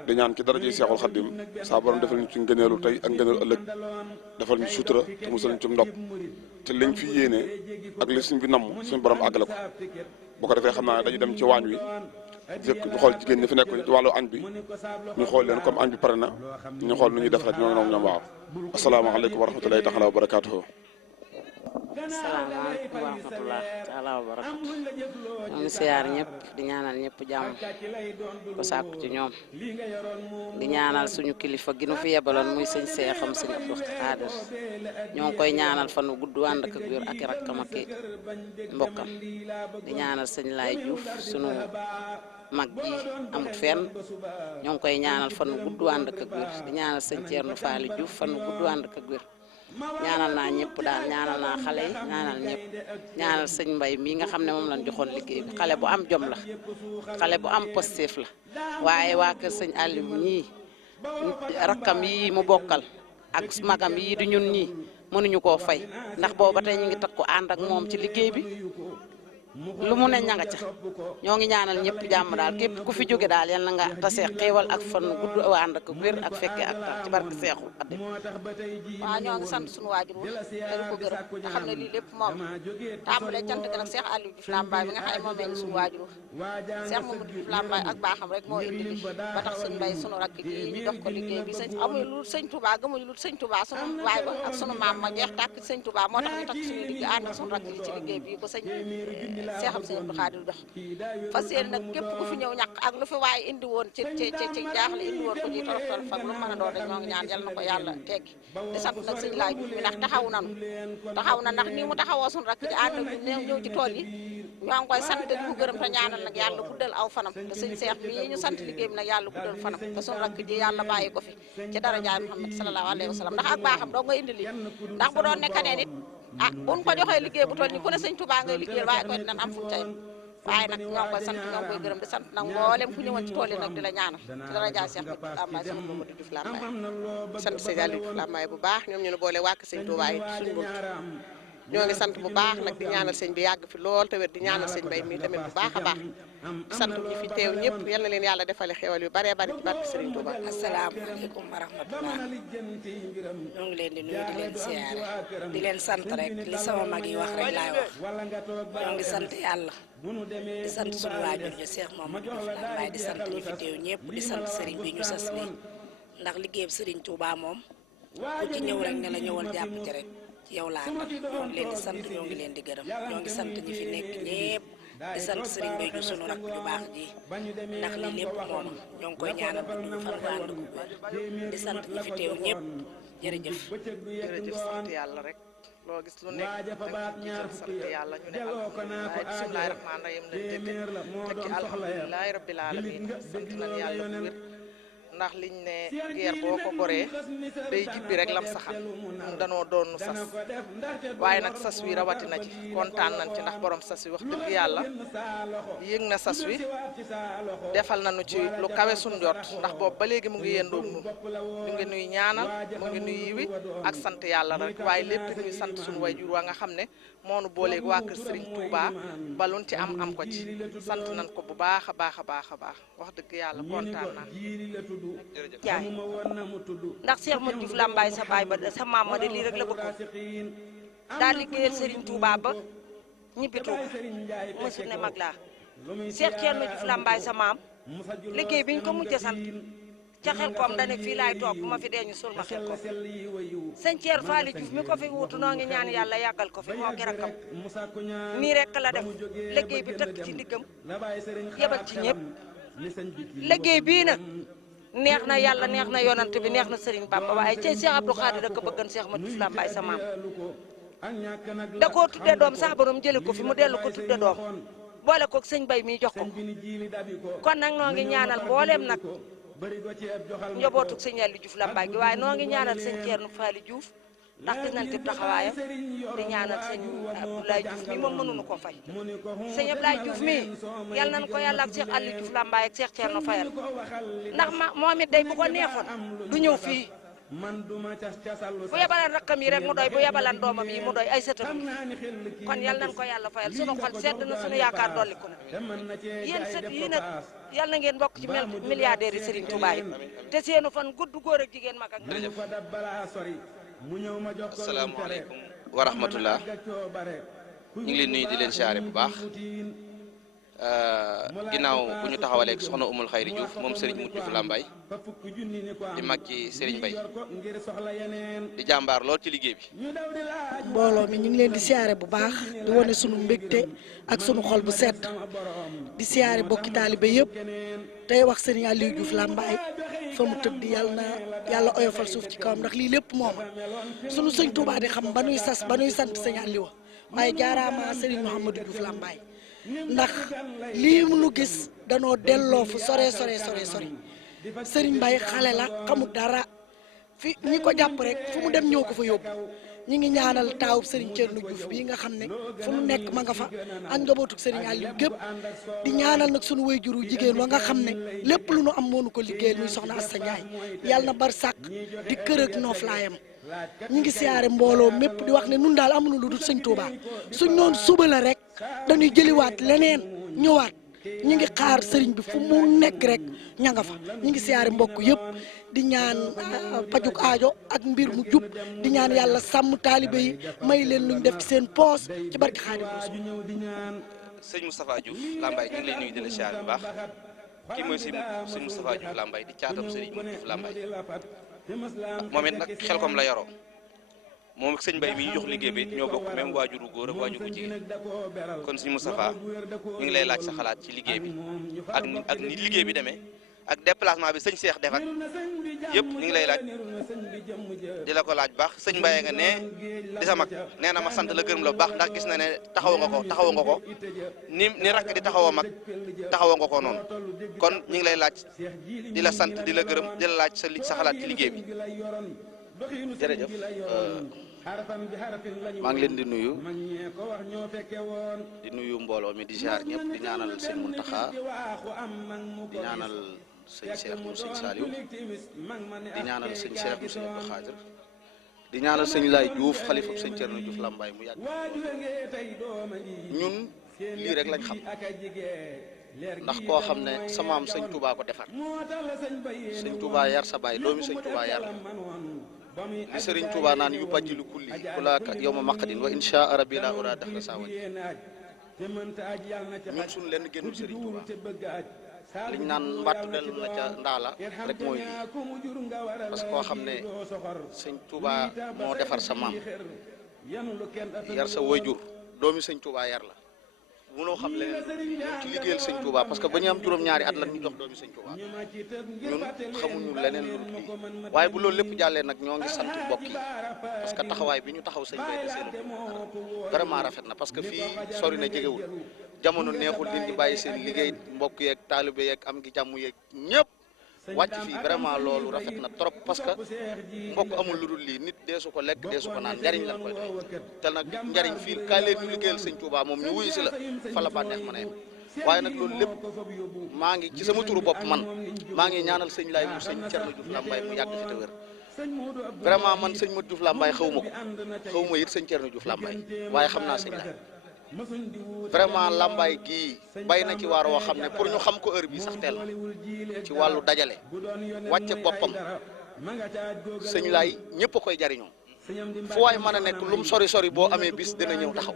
di ñaan ci daraja Seexul Xadim saa borom defal ñu ci ngëneelu tey ak ngëneelu ëllëg defal ñu sutura te musal ñu ci ndog te liñ fi yéene ak li suñ bi namm suñu borom àggale ko bu ko defee xam naa dañu dem ci waañ wi jëkk ñu xool jigéen ñi fi nekk ci wàllu añ bi ñu xool leen comme añ bi pare na ñu xool nu ñuy def rek ñoom waaw asalaamaaleykum wa rahmatulahi taala wa barakaatuhu. asalaamaaleykum wa rahmatulah taala wa barakatu ñoo ngi siyaar ñëpp di ñaanal ñëpp jàmm ko sàkku ci ñoom di ñaanal suñu kilifa gi nu fi yebaloon muy sëñ Seexam sëñ Abdou Khadir ñoo ngi koy ñaanal fan wu gudd ànd ak wér ak rakkam ak mbokkam di ñaanal sëñ Laay Diouf suñu mag ji amut fenn ñoo ngi koy ñaanal fan wu gudd ànd ak wér di ñaanal sëñ Thierno Fall Diouf fan wu gudd ànd ak wér ñaanal naa ñëpp daal ñaanal naa xale yi ñaanal ñëpp ñaanal sëñ Mbay mii nga xam ne moom lañ joxoon liggéey bi xale bu am jom la xale bu am positif la waaye waa kër sëñ Aliou ñii rakkam yii mu bokkal ak magam yii di ñun ñii mënuñu koo fay ndax booba tey ñu ngi takku ànd ak moom ci liggéey bi lu mu ne ñanga ca ñoo ngi ñaanal ñëpp jàmm daal képp ku fi jóge daal yal na nga tase xéewal ak fan gudd ànd ak wér ak fekke ak ci barke Seexul Xadim. waaw ñoo ngi sant suñu waajur wu dañu ko gërëm nga xam ne lii lépp moom tàmbalee cant gi nag Cheikh Aliou Diouf Lambaye bi nga xam ne moom meñ suñu waajur Cheikh Mamadou Diouf Lambaye ak baaxam rek moo indi li ba tax suñu mbay suñu rakk ji ñu jox ko liggéey bi sëñ amuñu lu sëñ Touba gëmuñu lu sëñ Touba suñu waay ba ak suñu maam ma jeex tàkk sëñ Touba moo tax ñu takk suñu liggéey ànd ak suñu rakk yi ci liggéey bi ko sëñ Seexam sëñ Abdou Khadir jox fas yéene nag képp ku fi ñëw ñàkk ak lu fi waaye indi woon ci jaaxle indi woon ko ci torof torof ak lu mën a doon rek ñoo ngi ñaan yal na ko yàlla teggi di sant nag sëñ Laay Diouf mi ndax taxaw na ndax nii mu taxawoo suñu rakk ji ànd ak ñëw ci tool yi ñoo ngi koy sant di ko gërëm te ñaanal nag yàlla guddal aw fanam te sëñ Seex mii ñu sant liggéey bi nag yàlla guddal fanam te suñu rakk ji yàlla bàyyi ko fi ci darajaay Muhammad sallallahu alayhi wa sallam ndax ak baaxam doo nga indi lii ndax bu doon nekk nit buñ ko joxee liggéey bu toll ni ku ne sëñ Touba ngay liggéeyal waaye koy dinañ am fu tey waaye nag ñoo ngi koy sant ñoo ngi koy gërëm di sant nag mboolem ku ñëwoon ci tool yi nag di la ñaanal ci daraja Cheikh Lambaye sama Mamadou Diouf Lambaye sant sëñ Aliou Diouf Lambaye bu baax ñoom ñu ne boole wàkk sëñ Touba yi suñu bunt ñoo ngi sant bu baax nag di ñaanal sëñ bi yàgg fi lool te wér di ñaanal sëñ Bay mi tamit bu baax a baax di sant ñi fi teew ñëpp yal na leen yàlla defale xewal yu baree bari ci barke Serigne Touba. asalaamaaleykum wa rahmatulah ñoo ngi leen di nuyu di leen siyaare di leen sant rek li sama mag yi wax rek laay wax ñoo ngi sant yàlla di sant sunu waajur ja Cheikh Mamadou Diouf Lambaye di sant ñi fi teew ñëpp di sant Serigne bi ñu sas nii ndax liggéeyam Serigne Touba moom ku ci ñëw rek ne la ñëwal jàpp ci rek. yow laa tax ñoo ngi leen di sant ñoo ngi leen di gërëm ñoo ngi sant ñi fi nekk ñëpp di sant Serigne Mbaye Diouf sunu rakk ju baax ji ndax li lépp moom ñoo ngi koy ñaanal bu fan ko ànd ko wér di sant ñi fi teew ñëpp jërëjëf. jërëjëf sant yàlla rek loo gis lu nekk da sant yàlla ñu ne alhamdulilah bismillahi rahmaani rahim lañ dëgg tekki alhamdulilahi rabbil alamin sant nañ yàlla bu wér ndax liñ ne guerre boo ko goree day jibbi rek lam saxal ñun danoo doonu sas waaye nag sas wi rawatina ci kontaan nañ ci ndax borom sas wi wax dëgg yàlla yëg na sas wi defal nañu ci lu kawe suñ jot ndax boobu ba léegi mu ngi yendoog nun mu ngi nuy ñaanal mu ngi nuy yiwi ak sant yàlla rek waaye lépp ñuy sant suñu wayjur waa nga xam ne moonu booleeg waa kër Serigne Touba ba luñ ci am ko ci sant nañ ko bu baax a baax a baax a baax wax dëgg yàlla kontaan naa jaay ndax Cheikh Modou Diouf Lambaye sa baay ba sa maam ma de lii rek la bëggoon daal liggéeyal Serigne Touba ba ñibbi Touba mësul ne mag laa Cheikh Thierno Diouf Lambaye sa maam liggéey bi ñu ko mujj a sant ca xel koom dane fii laay toog bu ma fi dee ñu sul ma xel koom sëñ Thierno Faly Diouf mi ko fi wuutu noo ngi ñaan yàlla yàggal ko fi moo ki rakkam nii rek la def liggéey bi tëkk ci ndiggam yebal ci ñëpp liggéey bii nag neex na yàlla neex na yonant bi neex na Serigne Bamba waaye cey Cheikh Abdou Khadir da ko bëggan Cheikh Modou Diouf Lambaye sa maam da koo tudde doom sax borom jële ko fi mu dellu ko tudde doom boole koog sëñ Bay mi jox ko kon nag noo ngi ñaanal mbooleem nag njobootug sëñ Aliou Diouf Lambaye gi waaye noo ngi ñaanal sëñ Thierno Faly Diouf ndax gis nañ tib taxawaayam di ñaanal sëñ Abdoulaye Diouf mi moom mënuñu ko fay sëñ Abdoulaye Diouf mi yal nañ ko yàlla ak Cheikh Aliou Diouf Lambaye ak Cheikh Thierno fayal ndax moom it day bu ko neexoon du ñëw fii bu yebalan rakkam yi rek mu doy bu yebalan doomam yi mu doy ay sëtam kon yal nañ ko yàlla fayal sunu xol sedd na sunu yaakaar dolliku na yéen sët yi nag yal na ngeen bokk ci milliardaires yi Serigne Touba yi te seenu fan gudd góor ak jigéen mag ak asalaamaaleykum wa rahmatullah ñu ngi leen nuyu di leen siyaare bu baax ginnaaw bu ñu taxawaleeg soxna Umul Xayri Diouf moom Serigne Modou Diouf Lambaye di mag ci Serigne Baye di jàmbaar lool ci liggéey bi. mbooloo mi ñu ngi leen di siyaare bu baax di wane sunu mbégte ak sunu xol bu sedd di siyaare bokki taalibe yëpp tey wax Serigne Aliou Diouf Lambaye fa mu tëdd yàlla oyofal suuf ci kawam ndax lii lépp moom sunu sëñ Touba di xam ba nuy sas ba nuy sant sëñ Aliou waaye jaaraama Serigne Mouhamadou Diouf Lambaye ndax lii mu nu gis danoo delloo fu sore Serigne Baye xale la xamul dara fi ñi ko jàpp rek fu mu dem ñëw ko fa yóbbu ñi ngi ñaanal taawub Serigne Thierno Diouf bii nga xam ne fu mu nekk ma nga fa ak njabootuk Serigne Aliou gépp di ñaanal nag sunu wayjuru jigéen wa nga xam ne lépp lu nu am moonu ko liggéeyal muy soxna Assa Ndiaye yàlla na bar sàq di kër ak nooflaayam ñi ngi siyaare mbooloo mépp di wax ne nun daal amuñu lu dul sëñ Touba suñ noonu suba la rek dañuy jëliwaat leneen ñëwaat ñi ngi xaar sëriñ bi fu mu nekk rek ña nga fa ñi ngi siyaare mbokk yëpp di ñaan pajuk aajo ak mbir mu jub di ñaan yàlla sàmm taalibe yi may leen luñ def ci seen poos ci barke Xaadim sëñ Moustapha Diouf Lambaye ñu ngi lay nuyu di la siyaare bu baax kii mooy sëñ Moustapha Diouf Lambaye di caatam Serigne Modou Diouf Lambaye moom it nag xel kom la yaroo moom ak sëñ Baye mi ñu jox liggéey bi ñoo bokk même waajuru góor ak waajuru jigéen kon sëñ Moustapha ñu ngi lay laaj sa xalaat ci liggéey bi ak ni liggéey bi demee ak déplacement bi sëñ Cheikh def ak yëpp ñu ngi lay laaj di la ko laaj baax sëñ Baye nga ne di sa mag nee na ma sant la gërëm la baax ndax gis na ne taxaw nga ko ni rakk di taxawoo mag taxawoo nga ko noonu kon ñu ngi lay laaj di la sant di la gërëm di la laaj sa xalaat ci liggéey bi jërëjëf maa ngi leen di nuyu mbooloo mi di ziar ñëpp di ñaanal sëñ Muntaxa di ñaanal sëñ Cheikh mu sëñ Saliou di ñaanal sëñ Cheikh mu sëñ Abdou Khadir di ñaanal sëñ Laye Diouf xalifa sëñ Thierno Diouf Lambaye mu yàgg ñun lii rek lañ xam ndax koo xam ne sa maam sëñ Touba ko defar sëñ Touba yar sa baay doomi sëñ Touba yar li sëriñ Touba naan yu bajjilu kulli kulaaka yow ma maqadin wa insha rabbi la ura daxra sawan ñun suñu leen génnul sëriñ Touba liñ naan mbattu dellu na ca ndaala rek mooy lii parce que koo xam ne sëñ Touba moo defar sa maam yar sa wayjur doomi sëñ Touba yar la mënoo xam leneen ci liggéeyal sëñ Touba parce que ba ñu am juróom-ñaari at lan ñu jox doomi sëñ Touba ñun xamuñu leneen lu lii waaye bu loolu lépp jàllee nag ñoo ngi sant mbokk yi parce que taxawaay bi ñu taxaw sëñ bay de seen vraiment rafet na parce que fii sori na jegewul jamono neexul nit ñi bàyyi seen liggéey mbokk yeeg taalibe yeeg am gi jàmm yeeg ñëpp wàcc fii vraiment loolu rafet na trop parce que mbokk amul lu dul lii nit deesu ko lekk deesu ko naan njariñ lan koy doy te nag njariñ fii kaay leen ñu liggéeyal sëñ Touba moom ñu wuyu si la fa la bànneex mën a yem waaye nag loolu lépp maa ngi ci sama turu bopp man maa ngi ñaanal sëñ Laay mu sëñ Thierno Diouf Lambaye mu yàgg fi te wér vraiment man sëñ Modou Diouf Lambaye xaw ma ko xaw ma it sëñ Thierno Diouf Lambaye waaye xam naa sëñ Laay vraiment Lambaye gii bay na ci waar woo xam ne pour ñu xam ko heure bi sax teel na ci wàllu dajale wàcce boppam sëñ Laay ñëpp a koy jariñoo fu waay mën a nekk lu mu sori sori boo amee bis dina ñëw taxaw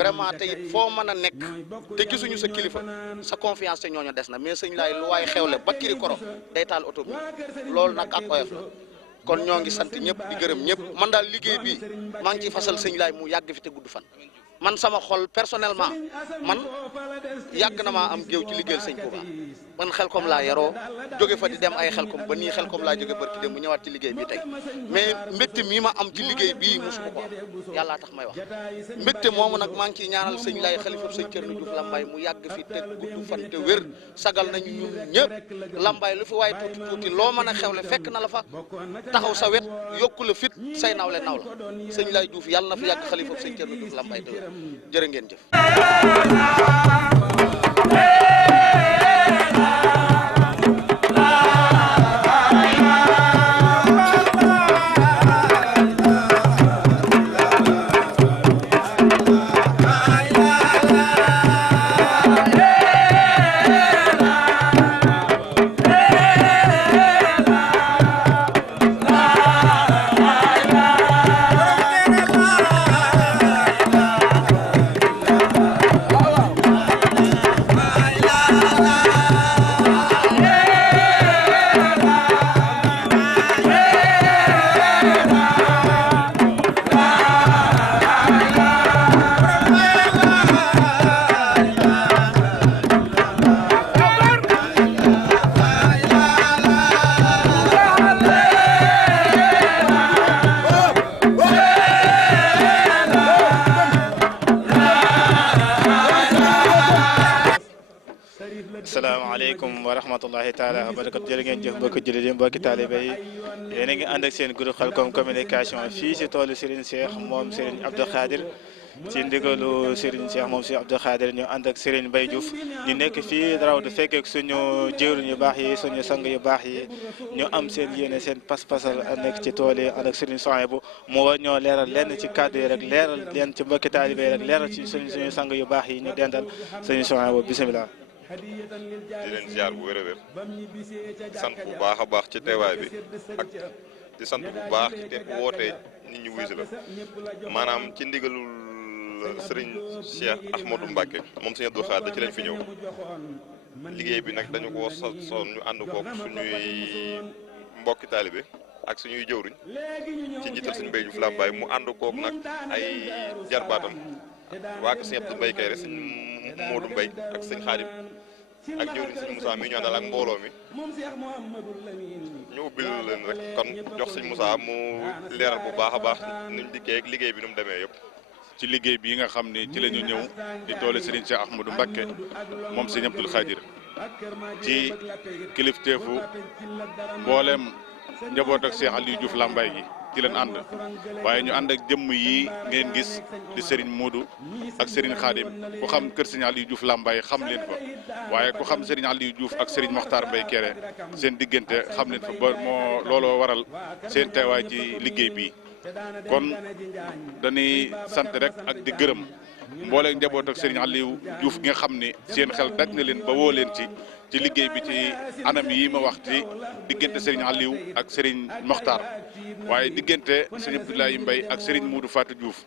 vraiment te it foo mën a nekk te gisuñu sa kilifa sa confiance te ñooñu des na mais sëñ Laay lu waay xewle ba kiri koro day taal oto bi loolu nag ak oyof la kon ñoo ngi sant ñëpp di gërëm ñëpp man daal liggéey bi maa ngi ciy fasal sëñ Laay mu yàgg fi te gudd fan man sama xol personnellement man yàgg na maa am géew ci liggéeyal sëñ Touba man Xelkom laa yaroo jóge fa di dem ay Xelkom ba nii Xelkom laa jóge barki dem bu ñëwaat ci liggéey bi tey mais mbégte mii ma am ci liggéey bii mosuma ko am yàllaa tax may wax mbégte moomu nag maa ngi ciy ñaanal sëñ Laay xalifa sëñ Thierno Diouf Lambaye mu yàgg fi te gudd fan te wér sagal nañu ñun ñëpp Lambaye lu fi waaye tuuti tuuti loo mën a xewle fekk na la fa taxaw sa wet yokku la fit say nawle naw la sëñ Laay Diouf yàlla na fi yàgg xalifa sëñ Thierno Diouf Lambaye te wér jërë ngeen jëf asalaamaaleykum wa rahmatullahi taala wa barakatu jërë ngeen jëf mbokki jullit yi mbokki taalibe yi yéen a ngi ànd ak seen groupe Khelcom communication fii si toolu Serigne Cheikh moom Serigne Abdou Khadir ci ndigalu Serigne Cheikh moom si Abdou Khadir ñu ànd ak Serigne Mbaye Diouf ñu nekk fii daraw du fekkee suñu jëwriñ yu baax yi suñu sang yu baax yi ñu am seen yéene seen pas-pasal nekk ci tool yi ànd ak Serigne Souhaïbou mu war ñoo leeral lenn ci kàddu yi rek leeral leen ci mbokki taalibe yi rek leeral ci suñu sang yu baax yi ñu dendal Serigne Souhaïbou bisimilah. di leen ziar bu wér a wér sant bu baax a baax ci teewaay bi ak di sant bu baax ci te wootee nit ñi wuy si la maanaam ci ndigalul Serigne Cheikh Ahmadou Mbacke moom Serigne Abdou Khadir ci lañ fi ñëw liggéey bi nag dañu ko soon ñu ànd kook suñuy mbokki taalibe ak suñuy jëwriñ ci njiital Serigne Mbaye Diouf Lambaye mu ànd kook nag ay jarbaatam waa ko Serigne Abdou Mbaye Kayre Serigne Modou Mbaye ak sëñ Xaadim ak jëwriñ sëñ Moussa mi ñu àndal ak mbooloo mi ñu ubbil leen rek kon jox sëñ Moussa mu leeral bu baax a baax nuñ dikkee ak liggéey bi nu mu demee yëpp. ci liggéey bi nga xam ne ci la ñu ñëw di toole Serigne Cheikh Ahmadou Mbacké moom sëñ Abdou Khadir ci kilifteefu mboolem njaboot ak Cheikh Aliou Diouf Lambaye gi ci leen ànd waaye ñu ànd ak jëmm yi ngeen gis di Serigne Modou ak Serigne Khadim ku xam kër Serigne Aliou Diouf Lambaye xam leen fa waaye ku xam Serigne Aliou Diouf ak Serigne Mokhtar Mbaye Kéré seen diggante xam leen fa ba moo looloo waral seen teewaay ci liggéey bi kon dañuy sant rek ak di gërëm mbooleeg njaboot ak Serigne Aliou Diouf gi nga xam ne seen xel daj na leen ba woo leen ci liggéey bi ci anam yi ma wax ci diggante Serigne Aliou ak Serigne Mokhtar waaye diggante Serigne Abdoulaye Mbaye ak Serigne Modou Fatou Diouf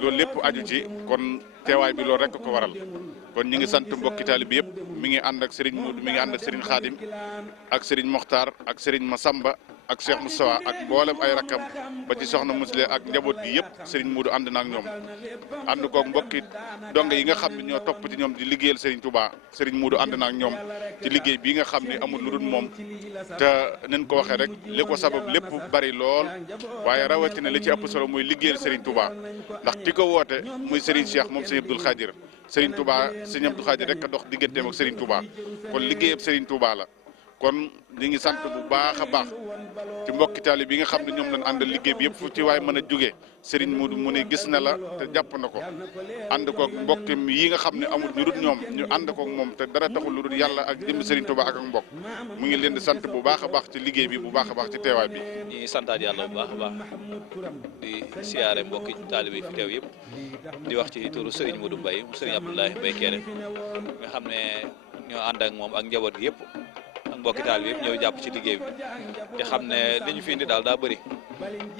loolu lépp aju ci kon teewaay bi loolu rek ko waral kon ñi ngi sant mbokki taalibe bi yëpp mi ngi ànd ak Serigne Modou mi ngi ànd ak Serigne Khadim ak Serigne Mokhtar ak Serigne Massamba ak Cheikh Moustapha ak mboolem ay rakkam ba ci soxna Musle ak njaboot gi yëpp Serigne Modou ànd na ak ñoom ànd koog mbokki mbokki donge yi nga xam ne ñoo topp ci ñoom di liggéeyal Serigne Touba Serigne Modou ànd na ak ñoom ci liggéey bii nga xam ne amul lu dul moom te nañ ko waxee rek li ko sabab lépp bari lool waaye rawatina li ci ëpp solo muy liggéeyal Serigne Touba ndax ki ko woote muy Serigne Cheikh moom Serigne Abdoul Khadir Serigne Touba Serigne Abdoul Khadir rek a dox digganteem ak Serigne Touba kon liggéeyab Serigne Touba la kon ñi ngi sant bu baax a baax ci mbokki taalibe bi nga xam ne ñoom lañ àndal liggéey bi yëpp fu ci waaye mën a jógee Serigne Modou mu ne gis na la te jàpp na ko ànd koog mbokkim yi nga xam ne amul ñu dul ñoom ñu ànd koog moom te dara taxul lu dul yàlla ak jëm Serigne Touba ak mbokk mu ngi leen di sant bu baax a baax ci liggéey bi bu baax a baax ci teewaay bi. ñi ngi santaat yàlla bu baax a baax di siyaare mbokki taalibe yi fi teew yëpp di wax ci turu Serigne Modou Mbaye mu Serigne Abdoulaye Mbaye Kéré nga xam ne ñoo ànd ak moom ak njaboot gi yëpp ak mbokki taalibe yëpp ñëw jàpp ci liggéey bi te xam ne li ñu fi indi daal daa bëri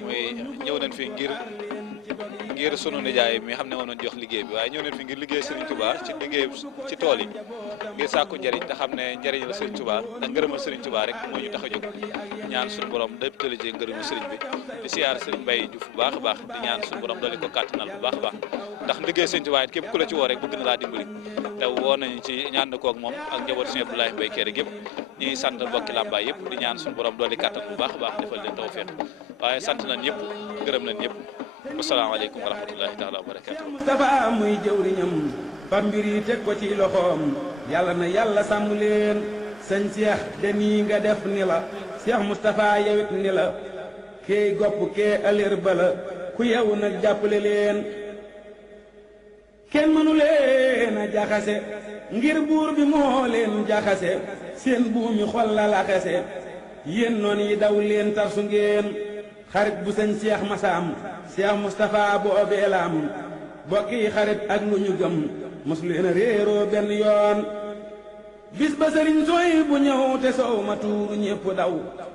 muy ñëw nañ fi ngir sunu nijaay mi xam ne moom lañ jox liggéey bi waaye ñëw nañ fi ngir liggéey Serigne Touba ci liggéey ci tool yi ngir sàkku njëriñ te xam ne njëriñ la Serigne Touba ak ngërëmal Serigne Touba rek moo ñu tax a jóg ñaan suñu borom dëpp tëli ci ngërëmu Serigne bi di siyaar Serigne Mbaye Diouf bu baax a baax di ñaan suñu borom doli ko kàttanal bu baax a baax ndax liggéey Serigne Touba it képp ku la ci woo rek bëgg na laa dimbali te woo nañ ci ñaan na koog moom ak njaboot Serigne Abdoulaye Mbaye Kéré gépp ñuy sant mbokki Lambaay yëpp di ñaan suñu borom doli kàttan bu baax a baax defal leen tawfeex waaye sant nañ ñëpp gërëm nañ ñëpp asalaamaaleykum wa rahmatullahi taala wa barakaatu. Moustapha muy jëwriñam fab mbir yi teg ko ci loxoom yàlla na yàlla sàmm leen sëñ Cheikh deni nga def ni la Cheikh Moustapha yewit ni la kee gopp kee alir bala ku yewu nag jàppale leen kenn mënu leen a jaxase ngir buur bi moo leen jaxase seen buumi xol la laxase yéen noon yi daw leen tarsu ngeen xarit bu sëñ Cheikh Massam Cheikh Moustapha boobee la am bokki xarit ak lu ñu gëm mos leen a réeroo benn yoon bis ba sëriñ sooy bu ñëw te soow ma tuuru ñépp daw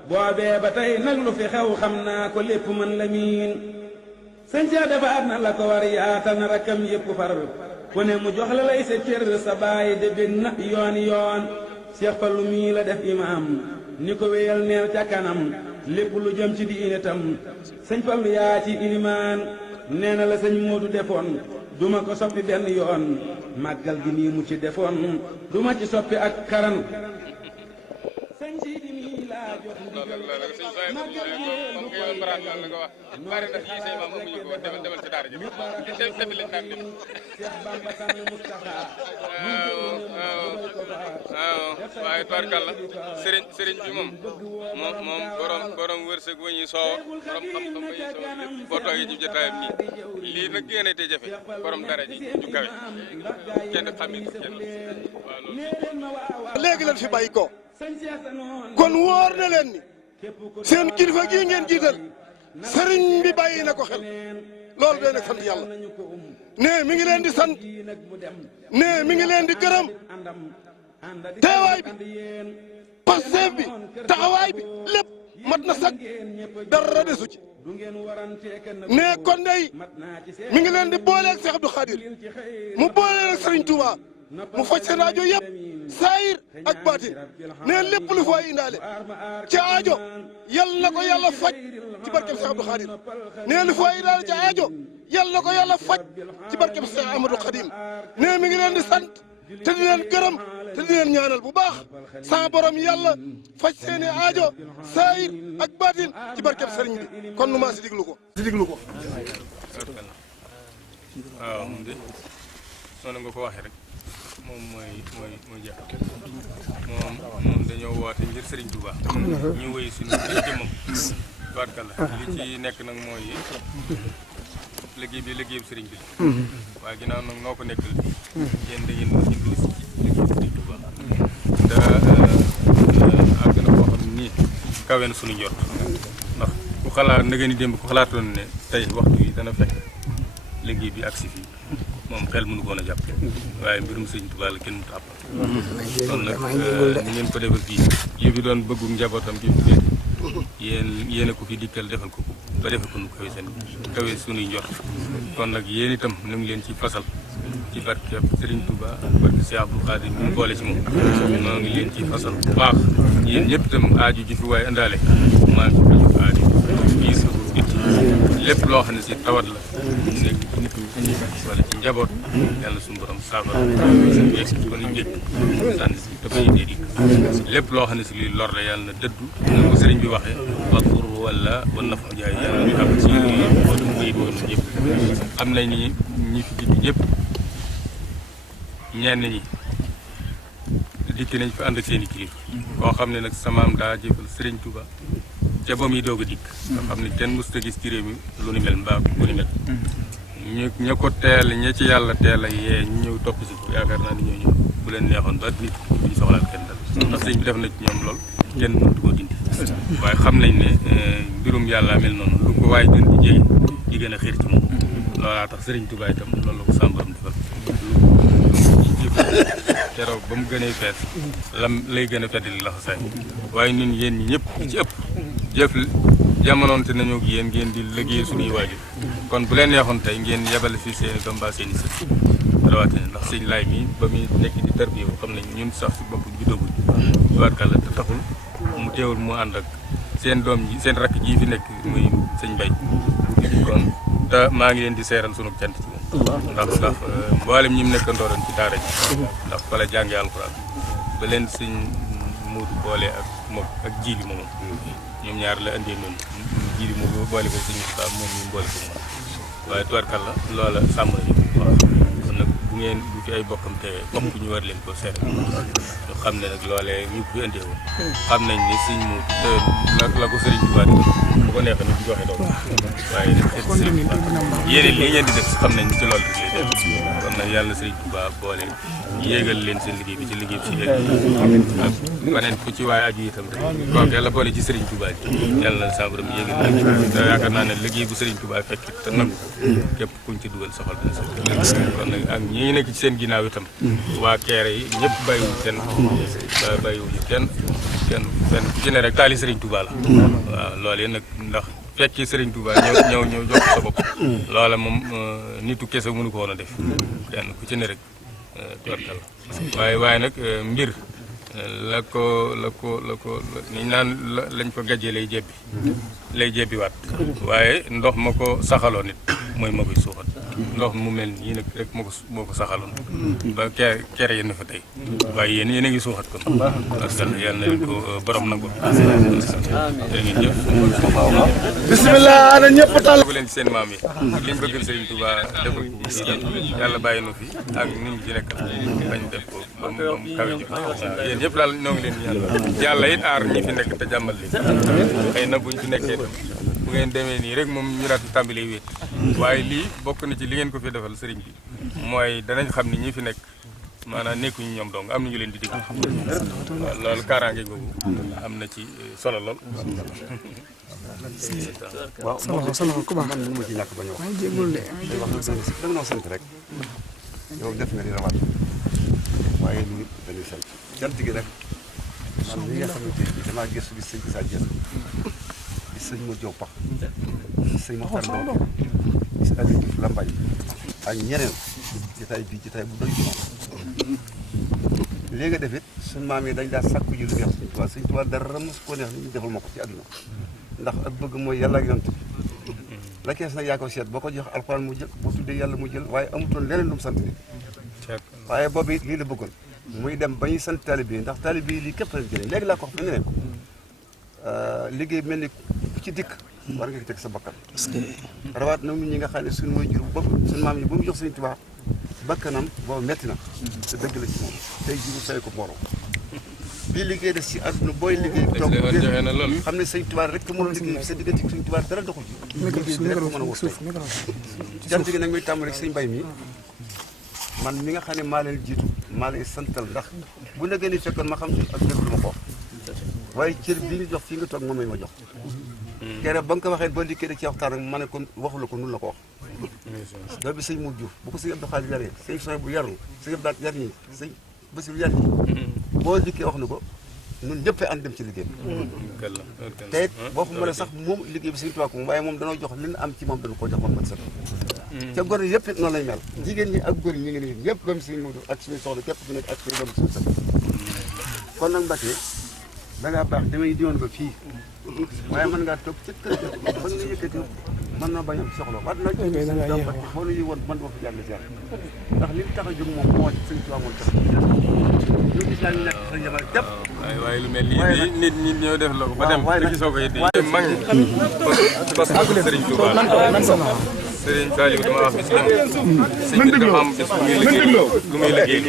boobee ba tey nag lu fi xew xam naa ko lépp mën la miin sëñ Cheikh defaat na la ko war yaatal na rakkam yépp far ku ne mu jox la lay sa cër sa baay de bég na yoon Cheikh Fallou mii la def imaam ni ko wéyal neel ca kanam lépp lu jëm ci diine tam sëñ Fallou yaa ci ilimaan nee na la sëñ Modou defoon duma ko soppi benn yoon màggal gi nii mu ci defoon duma ci soppi ak karan sëñ Sidi mii laa jox ndigal màggal gi mu koy bari na fii sëñ maam mënuñu ko demal ci daara ji tamit lañ daan def Cheikh Bamba sàmm Moustapha waaw waaye tubaarkàlla sëriñ bi moom borom wërsëg wa ñuy soow borom xam-xam ba ñuy soow lépp boo toogee ci jotaayam nii lii nag gën a tey jafe borom dara ji ju kawe kenn xamit kenn waaw loolu léegi lañ fi bàyyi ko kon wóor na leen ni seen kilifa gii ngeen jiital sëriñ bi bàyyi na ko xel loolu day nag sant yàlla ne mi ngi leen di sant ne mi ngi leen di gërëm teewaay bi pasteef bi taxawaay bi lépp mat na sag dara desu ci ne kon day mi ngi leen di booleeg Cheikh Abdou Khadir mu booleeg Serigne Touba mu faj seen aajo yëpp saayir ak baatin ne lépp lu fay indaale ci aajo yal na ko yàlla faj ci barkeb Cheikh Abdou Khadir ne lu fay indaale ci aajo yal na ko yàlla faj ci barkeb Cheikh Ahmadou Khadim ne mi ngi leen di sant te di leen gërëm te di leen ñaanal bu baax sa borom yàlla faj seeni aajo saayir ak baatin ci barkeb sëriñ bi kon nu maa si diglu ko waaw moom de noonu nga ko waxee rek moom mooy jeex moom dañoo woote ngir Serigne Touba ñu wéy suñu jëmmam tubaarkalla li ci nekk nag mooy liggéey bi liggéeyu Serigne bi waaye ginnaaw nag noo ko nekkal yéen da ngeen mën dimbali ci liggéeyu Serigne Touba da àgg na koo xam nii kawe na suñu njort ndax ku xalaat na ngeen di démb ku xalaatoon ne tey waxtu yi dana fekk liggéey bi agsi fii moom xel mënu koon a jàpp waaye mbirum Sëriñ Tuubaa la kenn mu tàpp kon nag ni ngeen ko defal fii yëf yi doon bëggu njabootam gi yéen a ko fi dikkal defal ko ba defal ko nu kawe sunuy njort kon nag yéen itam ñu ngi leen ci fasal ci barke Sëriñ Tuubaa ak barke Cheikh Abdou Khadir mu boole ci moom noo ngi leen ci fasal bu baax yéen ñëpp itam aaju ji fi waaye indaale maa ngi ko aaju fii sa itti lépp loo xam ne si tawat la nekk ci nit ñi wala ci njaboot yàlla suñu borom saafara ko ñu njëkk sànni si te bañ a dee lépp loo xam ne si luy lor la yàlla na dëddu na ko sëriñ bi waxee wadur wala wan na fa jaay yàlla ñu am ci bayit woon ñëpp am nañ ni ñi fi jiitu ñëpp ñenn ñi dikk nañ fa ànd ak seen i kilifa koo xam ne nag samaam daa jëfal sëriñ Touba ca ba muy doog a dikk nga xam ne kenn mosut a gis ci réew mi lu ni mel mbaa bu ni mel ña ko teel ña ci yàlla teel a yee ñu ñëw topp si yaakaar naa ni ñooñu bu leen neexoon ba nit duñu soxlaal kenn dal ndax sëñ bi def na ci ñoom lool kenn mënatu koo dindi waaye xam nañ ne mbirum yàlla mel noonu lu ko waaye gën di jege di gën a xiir ci moom loolaa tax sëriñ Touba itam loolu la ko sàmbaram defal keroog ba mu gënee fees lam lay gën a feddali la fa say waaye ñun yéen ñi ñëpp ci ëpp jëf jamonoonte nañoo ak yéen ngeen di liggéey suñuy waajur kon bu leen neexoon tey ngeen yebal fii seen i doom mbaa seen i sët rawatina ndax sëñ laay mi ba muy nekk di tarbiya bu xam nañ ñun sax si bopp bi dogul tubaarkàlla te taxul mu teewul mu ànd ak seen doom ji seen rakk ji fi nekk muy sëñ Mbay kon te maa ngi leen di seeral sunu cant ci moom ndax mboolem ñi mu nekkandooroon ci daara ji ndax fa la jàngee alxuraan ba leen sëñ Muudu boole ak moom ak jiili moom ñoom ñaar la andee noonu jiili mu boole ko sëñ Musaa moom ñu boole ko moom waaye tubaarkàlla loola sàmm nañu waaw kon nag bu ngeen bu fi ay bokkam teewee bokk ñu war leen ko seeral ñu xam ne nag loolee ñu ko fi andee woon xam nañ ne sëñ Muudu la ko sëriñ Tuubaa di bu ko neexee nag du joxe doom waaye nag yéen li ngeen di def xam nañ ci loolu rek lay def kon nag yàlla sëriñ Tuubaa boole yéegal leen seen liggéey bi ci liggéey bi si ak beneen ku ci waaye aju itam rek donc yàlla boole ci sëriñ Tuubaa ji yàlla na sàmbaram yéegal leen te yaakaar naa ne liggéey bu sëriñ Tuubaa fekk te nangu képp kuñ ci dugal soxal dina sa kon nag ak ñi nekk ci seen ginnaaw itam waa keere yi ñëpp bàyyiwuñu kenn bàyyiwuñu kenn ku ci ne rek taali sëriñ Tuubaa la waaw loolu yéen nag ndax fekki Serigne Touba ñëw jox sa bopp loola moom nitu kese mënu ko woon a def kenn ku ci ne rek tubarkal waaye nag mbir la ko niñ naan lañ ko gàjjee lay jebbi waat waaye ndox ma ko saxaloon nit mooy ma koy suuxat ndox mu mel nii nag rek moo ko saxaloon ba kere yéen fa tey waaye yéen a ngi suuxat kon parce que yàlla na leen ko borom nangu ngeen jëf bismillah ana ñëpp tal bu leen ci seen maam yi liñ bëggal Serigne Touba defal ko yàlla bàyyi nu fi ak nit ñi ci nekkal bañ def ko ba mu kawe ñu yéen ñëpp daal ñoo ngi leen ñaan yàlla it aar ñi fi nekk te jàmmal leen xëy na buñ fi nekkee tam bu ngeen demee nii rek moom ñu daal di tàmbalee wéet waaye lii bokk na ci li ngeen ko fi defal sëriñ bi mooy danañ xam ni ñi fi nekk maanaam nekkuñu ñoom dong am na ñu leen di dégg waaw loolu kaaraange googu am na ci solo lool. waaw sama ku baax man mu ci ñàkk ba ñu wax jéggul de wax da nga sant rek yow def nga di rawat waaye nit dañuy sant cant gi nag man li nga xamante ni damaa gëstu gis sëñ Issa Diène gis sëñ ma Diop Pax gis sëñ Mokhtar Mbow gis Aliou Diouf Lambaye ak ñeneen jotaay bii jotaay bu doy ci moom léegi def it suñu maam yi dañ daa sàkku ji lu neex sëñ Tuubaa sëñ Tuubaa dara mos ko neex ni ñu defal ma ko ci àdduna ndax ak bëgg mooy yàlla ak yonent bi la kees nag yaa ko seet boo ko jox alxuraan mu jël boo tuddee yàlla mu jël waaye amutoon leneen lu mu sant nit waaye boobu it lii la bëggoon muy dem ba ñuy sant taalibe yi ndax taalibe yi lii képp lañ jëlee léegi laa ko wax fi nga ne liggéey mel ni ku ci dikk war nga teg sa bakkan rawaat nag ñi nga xam ne suñu mooy jur bopp suñu maam yi ba mu jox Sëñ Tuubaa bakkanam boobu metti na te dëgg la ci moom tey jii mu say ko borom bii liggéey des ci àdduna booy liggéey toog xam ne Sëñ Tuubaa rek mën a liggéey sa diggante Sëñ Tuubaa dara doxul ci liggéey rek ko mën a wut cant gi nag muy tàmm rek Sëñ Mbay mi man mi nga xam ne maa leen jiitu maa leen santal ndax bu na gën a fekkoon ma xam ci ak dëgg lu ma ko wax waaye cër bi ñu jox fii nga toog moom may ma jox keroog ba nga ko waxee ba liggéey da ci waxtaan ak ma ne kon waxu la ko nun la ko wax loolu bi sëñ Mour Diouf bu ko sëñ Abdou Khadir yaree sëñ Soy bu yarul sëñ Abdou yar ñi sëñ Bassirou yar ñi boo liggéey wax na ko ñun ñëpp ànd dem ci liggéey bi te it boo ko mënee sax moom liggéey bi sëñ Tuubaa ko moom waaye moom danoo jox li ñu am ci moom dañu koo jox moom man sax ca góor yëpp it noonu lay mel jigéen ñi ak góor ñi ngi nii ñëpp ba mu sëñ Mour ak suñu soxla képp ku nekk ak suñu doom suñu sax kon nag Mbacke da ngaa baax damay diwoon ba fii waaye mën ngaa toog ca kër ba nga yëkkati man na bañ am soxla wat na ci foo nu yi woon man ma fi jàng seer ndax li tax a jóg moom moo ci sëñ Tuubaa moom tax ñu gis naa ñu nekk sa jamono jàpp waaye lu mel nii nit ñi ñoo def la ko ba dem te gisoo ko it mag ñi parce que sëriñ Tuubaa sëriñ Saliou dama wax bis nag sëñ bi dafa am bis lu muy liggéey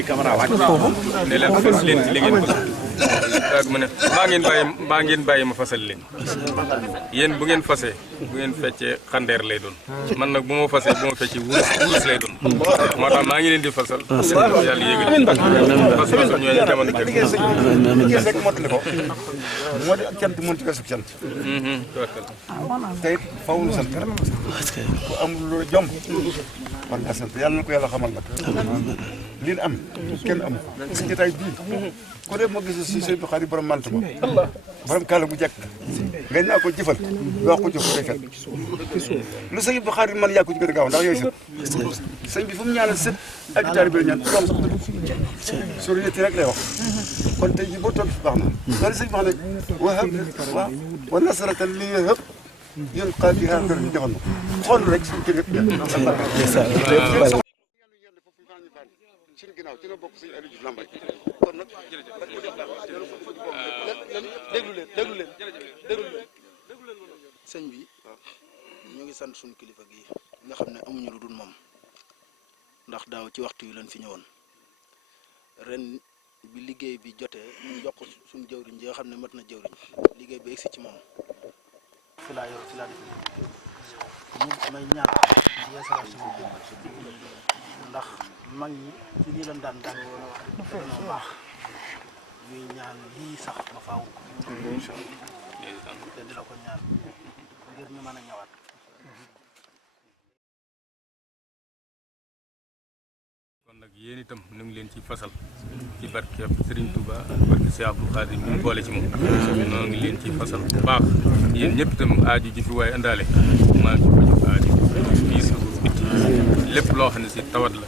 ne leen fas leen ci li ngeen bëgg ak mu ne baa ngeen bàyyi ma fasal leen yéen bu ngeen fasee bu ngeen feccee xandeer lay doon man nag bu ma fasee bu ma feccee wurus lay doon moo tax maa ngi leen di fasal yàlla yéegal fasal ñooñu jamono jëf rek mottali ko moo di ak cant mënti weesu cant te it faw nu sant ku am lu jom war nga sant yàlla na ko yàlla xamal nag lii am kenn am si jotaay bii ku def moo gis si sëñ bi xarit borom mant ba borom kàlla bu jekk nga naa ko jëfal wax ko jëf ko day fekk lu sëñ bi xarit man yaa ko ci gën a gaaw ndax yooyu sët sëñ bi fu mu ñaanal sët ak taalibe bi ñaan doom sur yëtti rek lay wax kon tey jii boo toog fi baax na loolu sëñ bi wax ne waaw wa nasratan li yëpp yéen xaar yi xaar ñu defal ma xool rek suñu kër yëpp suñu ginnaaw ci la bokk suñu Aliou Diouf Lambaye kon nag déglu leen sëñ bi ñu ngi sant suñu kilifa gi nga xam ne amuñu lu dul moom ndax daaw ci waxtu yi lañ fi ñëwoon ren bi liggéey bi jotee ñu jox ko suñu jëwriñ ji nga xam ne mat na jëwriñ liggéey bi egsi ci moom fi laa def ñu may ñaan yeesalaat sama jëmm ndax mag ñi ci lii lañ daan dañoo baax ñuy ñaan lii sax ba faaw te di la ko ñaan ngir ñu mën a ñëwaat kon nag yéen itam ñu ngi leen ci fasal ci barke Serigne Touba barke Cheikh Abdou Khadir ñu boole ci moom noo ngi leen ci fasal bu baax yéen ñëpp itam aaju ji fi waaye indaale maa ngi ko jox aaju fii sa bitti lépp loo xam ne si tawat la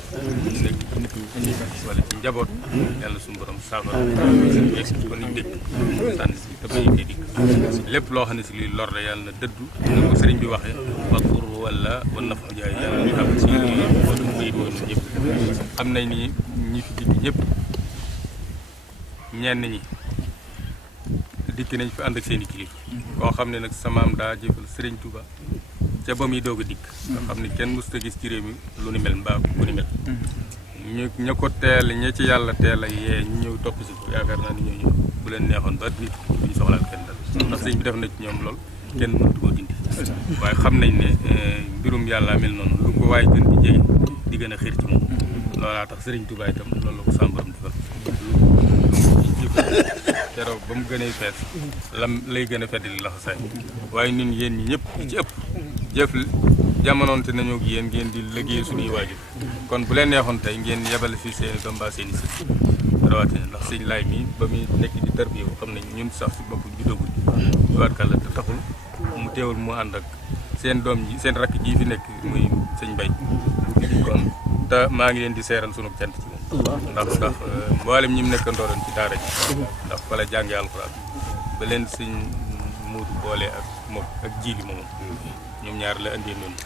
nekk ci nit ñi wala ci njaboot yàlla suñu borom saafara yegg si ko niñ dégg sànni si te bay di dikk lépp loo xam ne si luy lor la yàlla na dëddu na ko sëriñ bi waxee wakur wala wan na fa jaay yàlla ñu am si wala bay mooy ñëpp xam nañ ni ñi fi dikk ñëpp ñenn ñi dikk nañ fi ànd ak seen i kilifa koo xam ne nag samaam daa jëfal sëriñ Touba ca ba muy doog a dikk nga xam ne kenn mësut a gis ci réew mi lu ni mel mbaa ku ni mel ña ko teel ña ci yàlla teel a yee ñu ñëw topp si ko yaakaar naa ni ñooñu bu leen neexoon ba nit bu ñu soxlaal kenn dal ndax sëñ bi def na ci ñoom lool kenn mënatu koo dindi waaye xam nañ ne mbirum yàlla mel noonu lu ko waaye gën di jege di gën a xir ci moom loolaa tax sëriñ Touba itam loolu la ko sàmbaram defal keroog ba mu gënee fees lam lay gën a feddali la xasaay waaye ñun yéen ñi ñëpp ci ëpp jëf jamonoonte nañu ak yéen ngeen di liggéey suñuy waajur kon bu leen neexoon tey ngeen yebal fi seen i doom mbaa seen i sët rawatina ndax sëñ laay mi ba muy nekk di tarbiya xam nañ ñun sax si bopp ju dogul tubaarkàlla te taxul mu teewul mu ànd ak seen doom ji seen rakk ji fi nekk muy sëñ Mbay kon te maa ngi leen di seeral sunu cant ci moom ndax mboolem ñi mu nekkandooroon ci daara ji ndax fa la jàngee alxuraan ba leen sëñ muudu boole ak moom ak jiili moom ñoom ñaar la andee noonu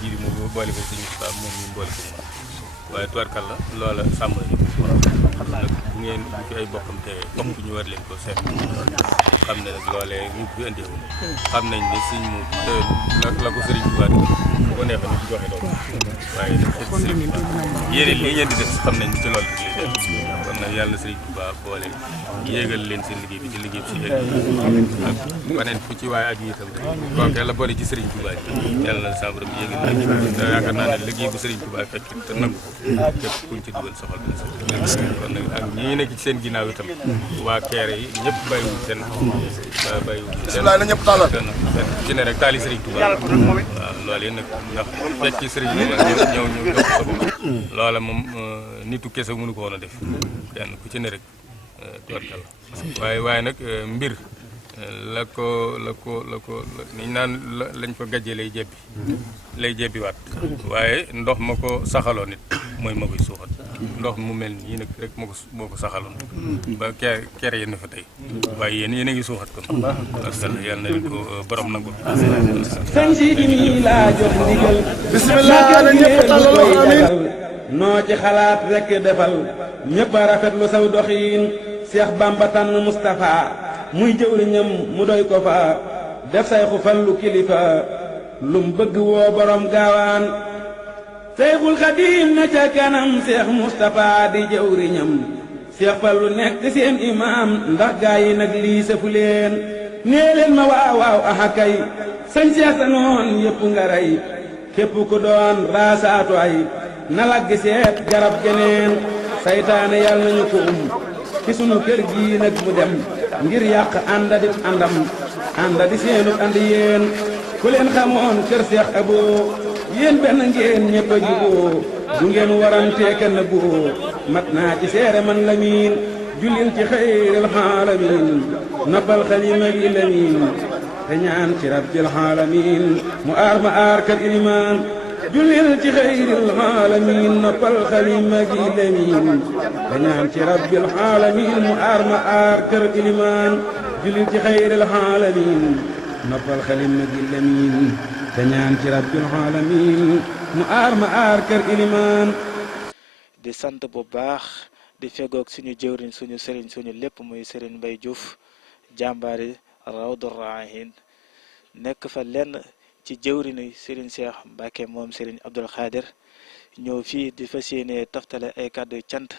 jiili mu boole ko sëñ Musaa moom ñu boole ko moom waaye tubaarkàlla loola sàmm nañu xam nag bu ngeen fi ay bokkam teewee bokk ñu war leen ko seet xam ne nag loolee ñu fi andee woon xam nañ ne sëñ mu la ko sëriñ Tuubaa di ko neexee ñu joxe loolu waaye nag sëriñ Tuubaa yéene lii ngeen di def xam nañ ci loolu rek lay def kon nag yàlla sëriñ Tuubaa boole yéegal leen seen liggéey bi ci liggéey bi si yéen ak beneen fu ci waaye aju itam kooke la boole ci sëriñ Tuubaa ji yàlla na sa borom yéegal leen te yaakaar naa ne liggéey bu sëriñ Tuubaa fekk te nangu ko képp kuñ ci dugal soxal bi kon nag ak ñi nekk ci seen ginnaaw itam waa keere yi ñëpp bàyyiwuñ seen bàyyiwuñ ci ne rek taali sëriñ Tuubaa waaw loolu yi nag ndax fekk sëriñ Tuubaa ñëw ñu jox sa bopp loola moom nitu kese mënu ko woon a def kenn ku ci ne rek tubarkal waaye nag mbir la ko niñ naan lañ ko gàjjee lay jebbi waat waaye ndox ma ko saxaloo nit mooy ma koy suuxat ndox mu mel nii nag rek moo ko saxaloon ba kere yéen fa tey waaye yéen a ngi suuxat kon asal yàlla na leen ko borom nangu sëñ si di laa jox ndigal bismillah na ñëpp tàllal wax amin noo ci xalaat rek defal ñëpp a rafetlu saw doxiin Seex Bamba tànn Moustapha muy jëwriñam mu doy ko fa def say xu fallu kilifa lum bëgg woo borom gaawaan Seyxul Xadiim na ca kanam Seex Moustapha di jëwriñam Seex Fallu nekk seen imaam ndax gaa yi nag lii sëfu leen nee leen ma waaw waaw aha kay sëñ Seex sa noon yépp nga rey képp ku doon raasaatu ay na laggi seet garab geneen saytaane yàlla nañu ko ci sunu kër gii nag mu dem ngir yàq ànda di àndam ànda di seenu andi yéen ku leen xamoon kër Seex Aboo yéen benn ngeen ñëpp a juboo du ngeen warantee kenn boo mat naa ci seere man Lamin jullil ci xayril xaalamin noppal xalima gi Lamin te ñaan ci rabbil xaalamin mu aar ma aar kër ilimaan jullil ci xayril xaalamin noppal xalima gi Lamin te ñaan ci rabbil xaalamin mu aar ma aar kër ilimaan jullil ci xayril xaalamin noppal xalima gi Lamin te ñaan ci rabbil alamin mu aar ma aar kër ilimaan di sant bu baax di fegoog suñu jëwriñ suñu sëriñ suñu lépp muy sëriñ Mbay Juuf jàmbaari Rawdu Rayaahiin nekk fa lenn ci jëwriñu sëriñ Seex Mbàkke moom sëriñ Abdul Xaadir ñëw fii di fas yéene toftale ay kàddu cant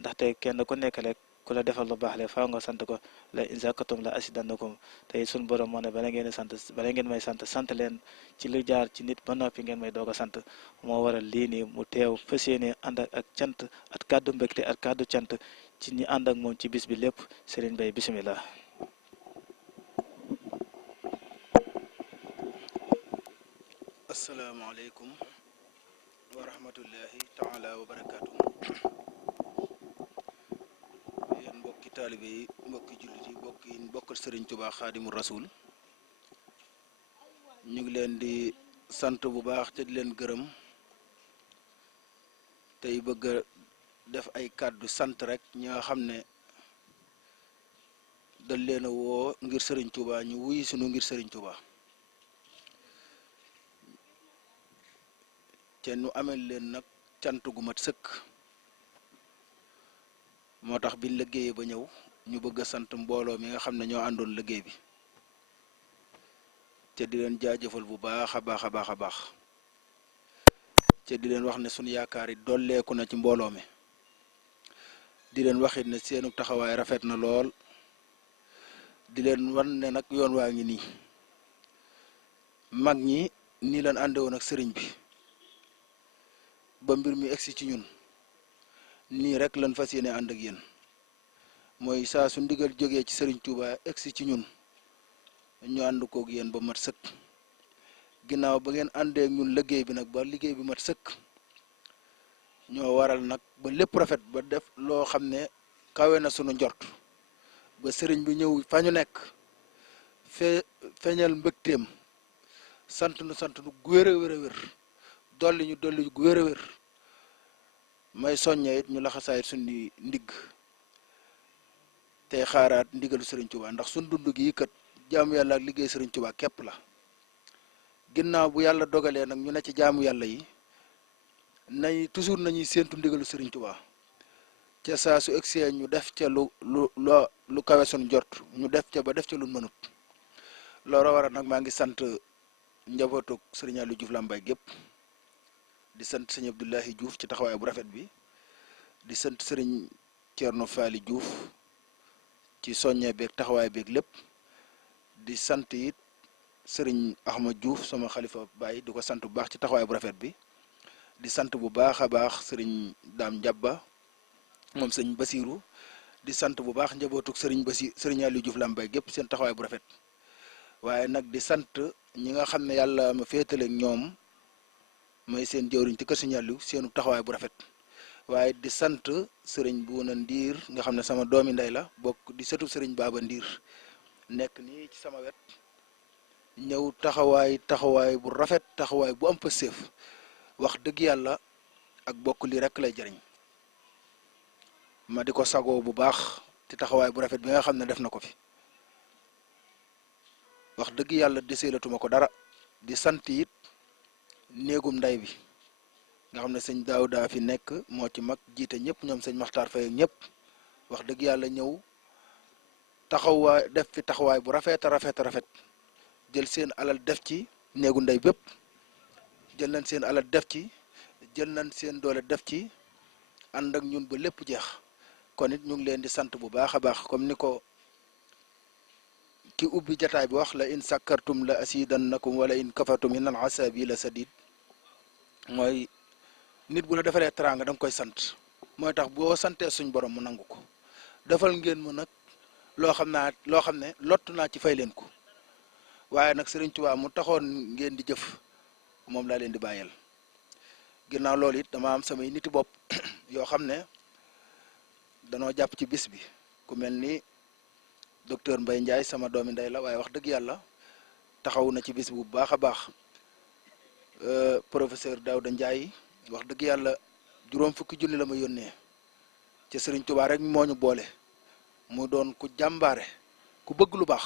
ndaxte kenn ku nekk rek ku la defal lu baax le faaw nga sant ko la in zakatum la asidannakum tey suñ borom moo ne bala ngeen may sant leen ci lu jaar ci nit ba noppi ngeen may doog a sant moo waral lii nii mu teew fas yéene ànd ak cant ak kàddu mbégte ak kàddu cant ci ñi ànd ak moom ci bis bi lépp Serigne Bay bisimilah. asalaamaaleykum wa rahmatullahi taala wa barakaatu. yéen mbokki taalibe yi mbokki jullit yi bokkal sëriñ Tuubaa Xaadimu Rasuul ñu ngi leen di sant bu baax te di leen gërëm tey bëgg a def ay kàddu sant rek ñi nga xam ne dañ leen a woo ngir sëriñ Tuubaa ñu wuy sunu ngir sëriñ Tuubaa te nu amel leen nag cant gu mat sëkk moo tax biñ liggéeyee ba ñëw ñu bëgg a sant mbooloo mi nga xam ne ñoo àndoon liggéey bi te di leen jaajëfal bu baax a baax a baax a baax te di leen wax ne sunu yaakaar yi dolleeku na ci mbooloo mi di leen waxit ne seenu taxawaay rafet na lool di leen wan ne nag yoon waa ngi nii mag ñi nii leen àndewoon ak sëriñ bi ba mbir mi egsi ci ñun nii rek lan fas yéene ànd ak yéen mooy saa su ndigal jógee ci sëriñ Touba egsi ci ñun ñu ànd koog yéen ba mat sëkk ginnaaw ba ngeen àndee ak ñun liggéey bi nag ba liggéey bi mat sëkk ñoo waral nag ba lépp rafet ba def loo xam ne kawe na sunu njort ba sëriñ bi ñëw fa ñu nekk feeñal mbëgteem sant nu gu wér a wér a wér dolli gu wér a wér may soññee it ñu laxasaay suñu ndigg tey xaaraat ndigalu Serigne Touba ndax suñ dund gi kat jaamu yàlla ak liggéey Serigne Touba képp la ginnaaw bu yàlla dogalee nag ñu ne ci jaamu yàlla yi nañ toujours nañuy séentu ndigalu Serigne Touba ca saa su egsee ñu def ca lu kawe suñ jot ñu def ca ba def ca lu mënut loolu waral nag maa ngi sant njabootu Serigne Aliou Diouf Lambaye gépp di sant sëñ Abdoulahi Diouf ci taxawaay bu rafet bi di sant sëriñ Thierno Faly Diouf ci soññee beeg taxawaay beeg lépp di sant it sëriñ Ahmad Diouf sama xalifa baay di ko sant bu baax ci taxawaay bu rafet bi di sant bu baax a baax sëriñ Dame Diabba moom sëñ Basiru di sant bu baax njabootuk sëriñ Aliou Diouf Lambaye gépp seen taxawaay bu rafet waaye nag di sant ñi nga xam ne yàlla ma féetaleeg ñoom mooy seen jëwriñ ci kër Sëriñ Aliou seenu taxawaay bu rafet waaye di sant sëriñ Buuna Ndiir nga xam ne sama doomi ndey la bokk di sëtu sëriñ Baaba Ndiir nekk nii ci sama wet ñëw taxawaay bu rafet taxawaay bu am pëseef wax dëgg yàlla ak bokk lii rek lay jëriñ ma di ko sagoo bu baax ci taxawaay bu rafet bi nga xam ne def na ko fi wax dëgg yàlla deseelatuma ko dara di sant it néegum nday bi nga xam ne sëñ Daawda fi nekk moo ci mag jiite ñëpp ñoom sëñ Maxtaar Fay ak ñëpp wax dëgg yàlla ñëw taxawaay def fi taxawaay bu rafet a rafet jël seen alal def ci néegu ndey bépp jël nañ seen alal def ci jël nañ seen doole def ci ànd ak ñun ba lépp jeex kon it ñu ngi leen di sant bu baax a baax comme ni ko ki ubbi jataay bi wax la in sakkartum la asidannakum wala in kafartum innal asabi la sadid mooy nit bu la defalee teraanga da nga koy sant mooy tax boo santee suñ borom mu nangu ko defal ngeen mu nag loo xam ne lottu naa ci fay leen ko waaye nag Sëriñ Tuubaa mu taxoon ngeen di jëf moom laa leen di bàyyeel ginnaaw loolu it dama am samay niti bopp yoo xam ne danoo jàpp ci bis bi ku mel ni docteur Mbaye Ndiaye sama doomi ndey la waaye wax dëgg yàlla taxaw na ci bis bu baax a baax professeur Daouda Ndiaye wax dëgg yàlla juróom fukki junni la ma yónnee ci Sëriñ Tuubaa rek moo ñu boole mu doon ku jàmbaare ku bëgg lu baax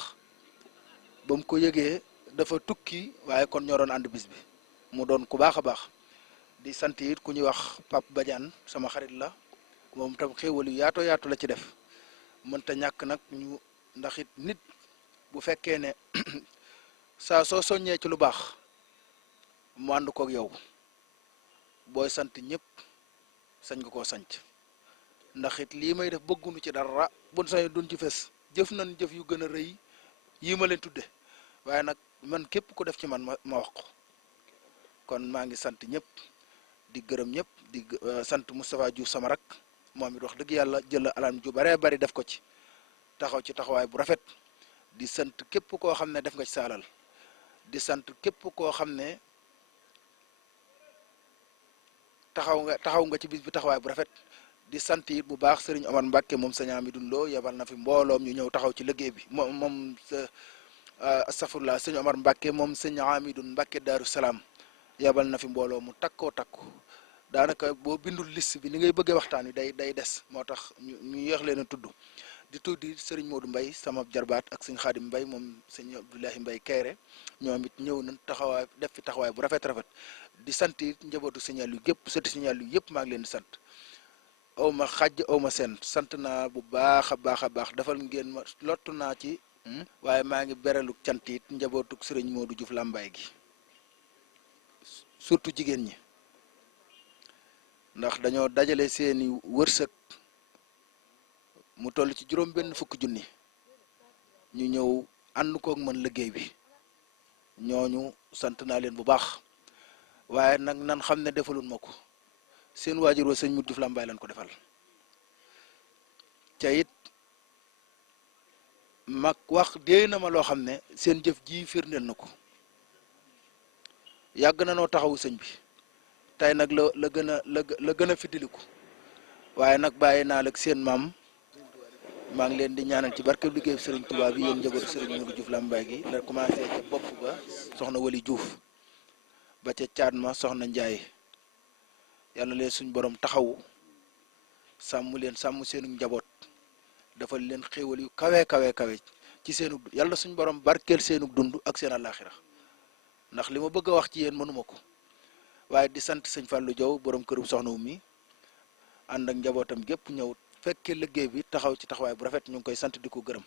ba mu ko yëgee dafa tukki waaye kon ñoo doon ànd bis bi mu doon ku baax a baax di sant it ku ñuy wax Pape Badiane sama xarit la moom tam xéewal yu yaatoo yaatu la ci def mënta ñàkk nag ñu ndax it nit bu fekkee ne saa soo soññee ci lu baax mu ànd koog yow booy sant ñëpp sañ nga koo sanc ndax it lii may def bëggunu ci dara buñ sañ duñ ci fes jëf nañ jëf yu gën a rëy yii ma leen tudde waaye nag man képp ku def ci man ma wax ko kon maa ngi sant ñëpp di gërëm ñëpp di sant Moustapha Diouf sama rak moom it wax dëgg yàlla jël alam ju baree bari def ko ci taxaw ci taxawaay bu rafet di sant képp koo xam ne def nga ci sa alal di sant képp koo xam ne taxaw nga ci bis bi taxawaay bu rafet di sant it bu baax Serigne Omar Mbacke moom sëñ Amidou Lo yebal na fi mbooloom ñu ñëw taxaw ci liggéey bi moom astafurlah sëñ Omar Mbacke moom sëñ Amidou Mbacke Daaru Salaam yebal na fi mbooloo mu takkoo takku daanaka boo bindul liste bi ni ngay bëggee waxtaan wi day des moo tax ñu yéex leen a tudd di tuddi Serigne Modou Mbaye sama jarbaat ak sëñ Xaadim Mbaye moom sëñ Abdoulahi Mbaye Kayre ñoom it ñëw nañ taxawaay def fi taxawaay bu rafet di sant it njabootu signal yu yëpp sëti signal yu yëpp maa ngi leen di sant aw ma xàjj aw ma seen sant naa bu baax a baax defal ngeen ma lottu naa ci waaye maa ngi berelu cant it njabootu Serigne Modou Diouf Lambaye gi surtout jigéen ñi ndax dañoo dajale seeni wërsëg mu toll ci juróom benn fukki junni ñu ñëw ànd koog man liggéey bi ñooñu sant naa leen bu baax waaye nag nan xam ne defalun ma ko seen waajur wa sëñ Modou Diouf Lambaye lañ ko defal ca it mag wax dee na ma loo xam ne seen jëf ji firndeel na ko yàgg na noo taxawu sëñ bi tey nag la gën a fiddiliku waaye nag bàyyi naa la seen maam maa ngi leen di ñaanal ci barkeb liggéey Serigne Touba bi yéen njabootu Serigne Modou Diouf Lambaye gi la commencé ca bopp ba soxna Wali Diouf ba ca caat ma soxna Ndiaye yàlla leen suñ borom taxawu sàmm leen sàmm seenu njaboot defal leen xéewal yu kawe ci seenu yàlla suñ borom barkeel seenu dund ak seen àllaaxira ndax li ma bëgg a wax ci yéen mënuma ko waaye di sant sëñ Fallou Diaw borom kërum soxna mi ànd ak njabootam gépp ñëw fekkee liggéey bi taxaw ci taxawaay bu rafet ñu ngi koy sant di ko gërëm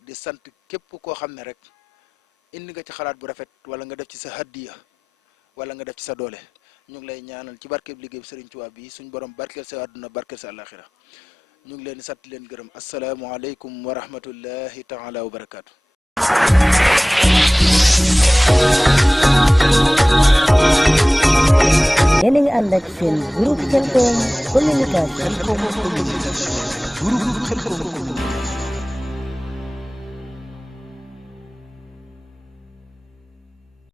di sant képp koo xam ne rek indi nga ci xalaat bu rafet wala nga def ci sa hadiya wala nga def ci sa doole ñu ngi lay ñaanal ci barkeeb liggéey bi Serigne Touba bi suñ borom barkeel sa àdduna barkeel sa àllaaxira ñu ngi leen di sant leen gërëm asalaamualeykum wa rahmatullahi taala wa barakaatu. yéen a ngi ànd ak seen groupe Khelcom communication. groupe Khelcom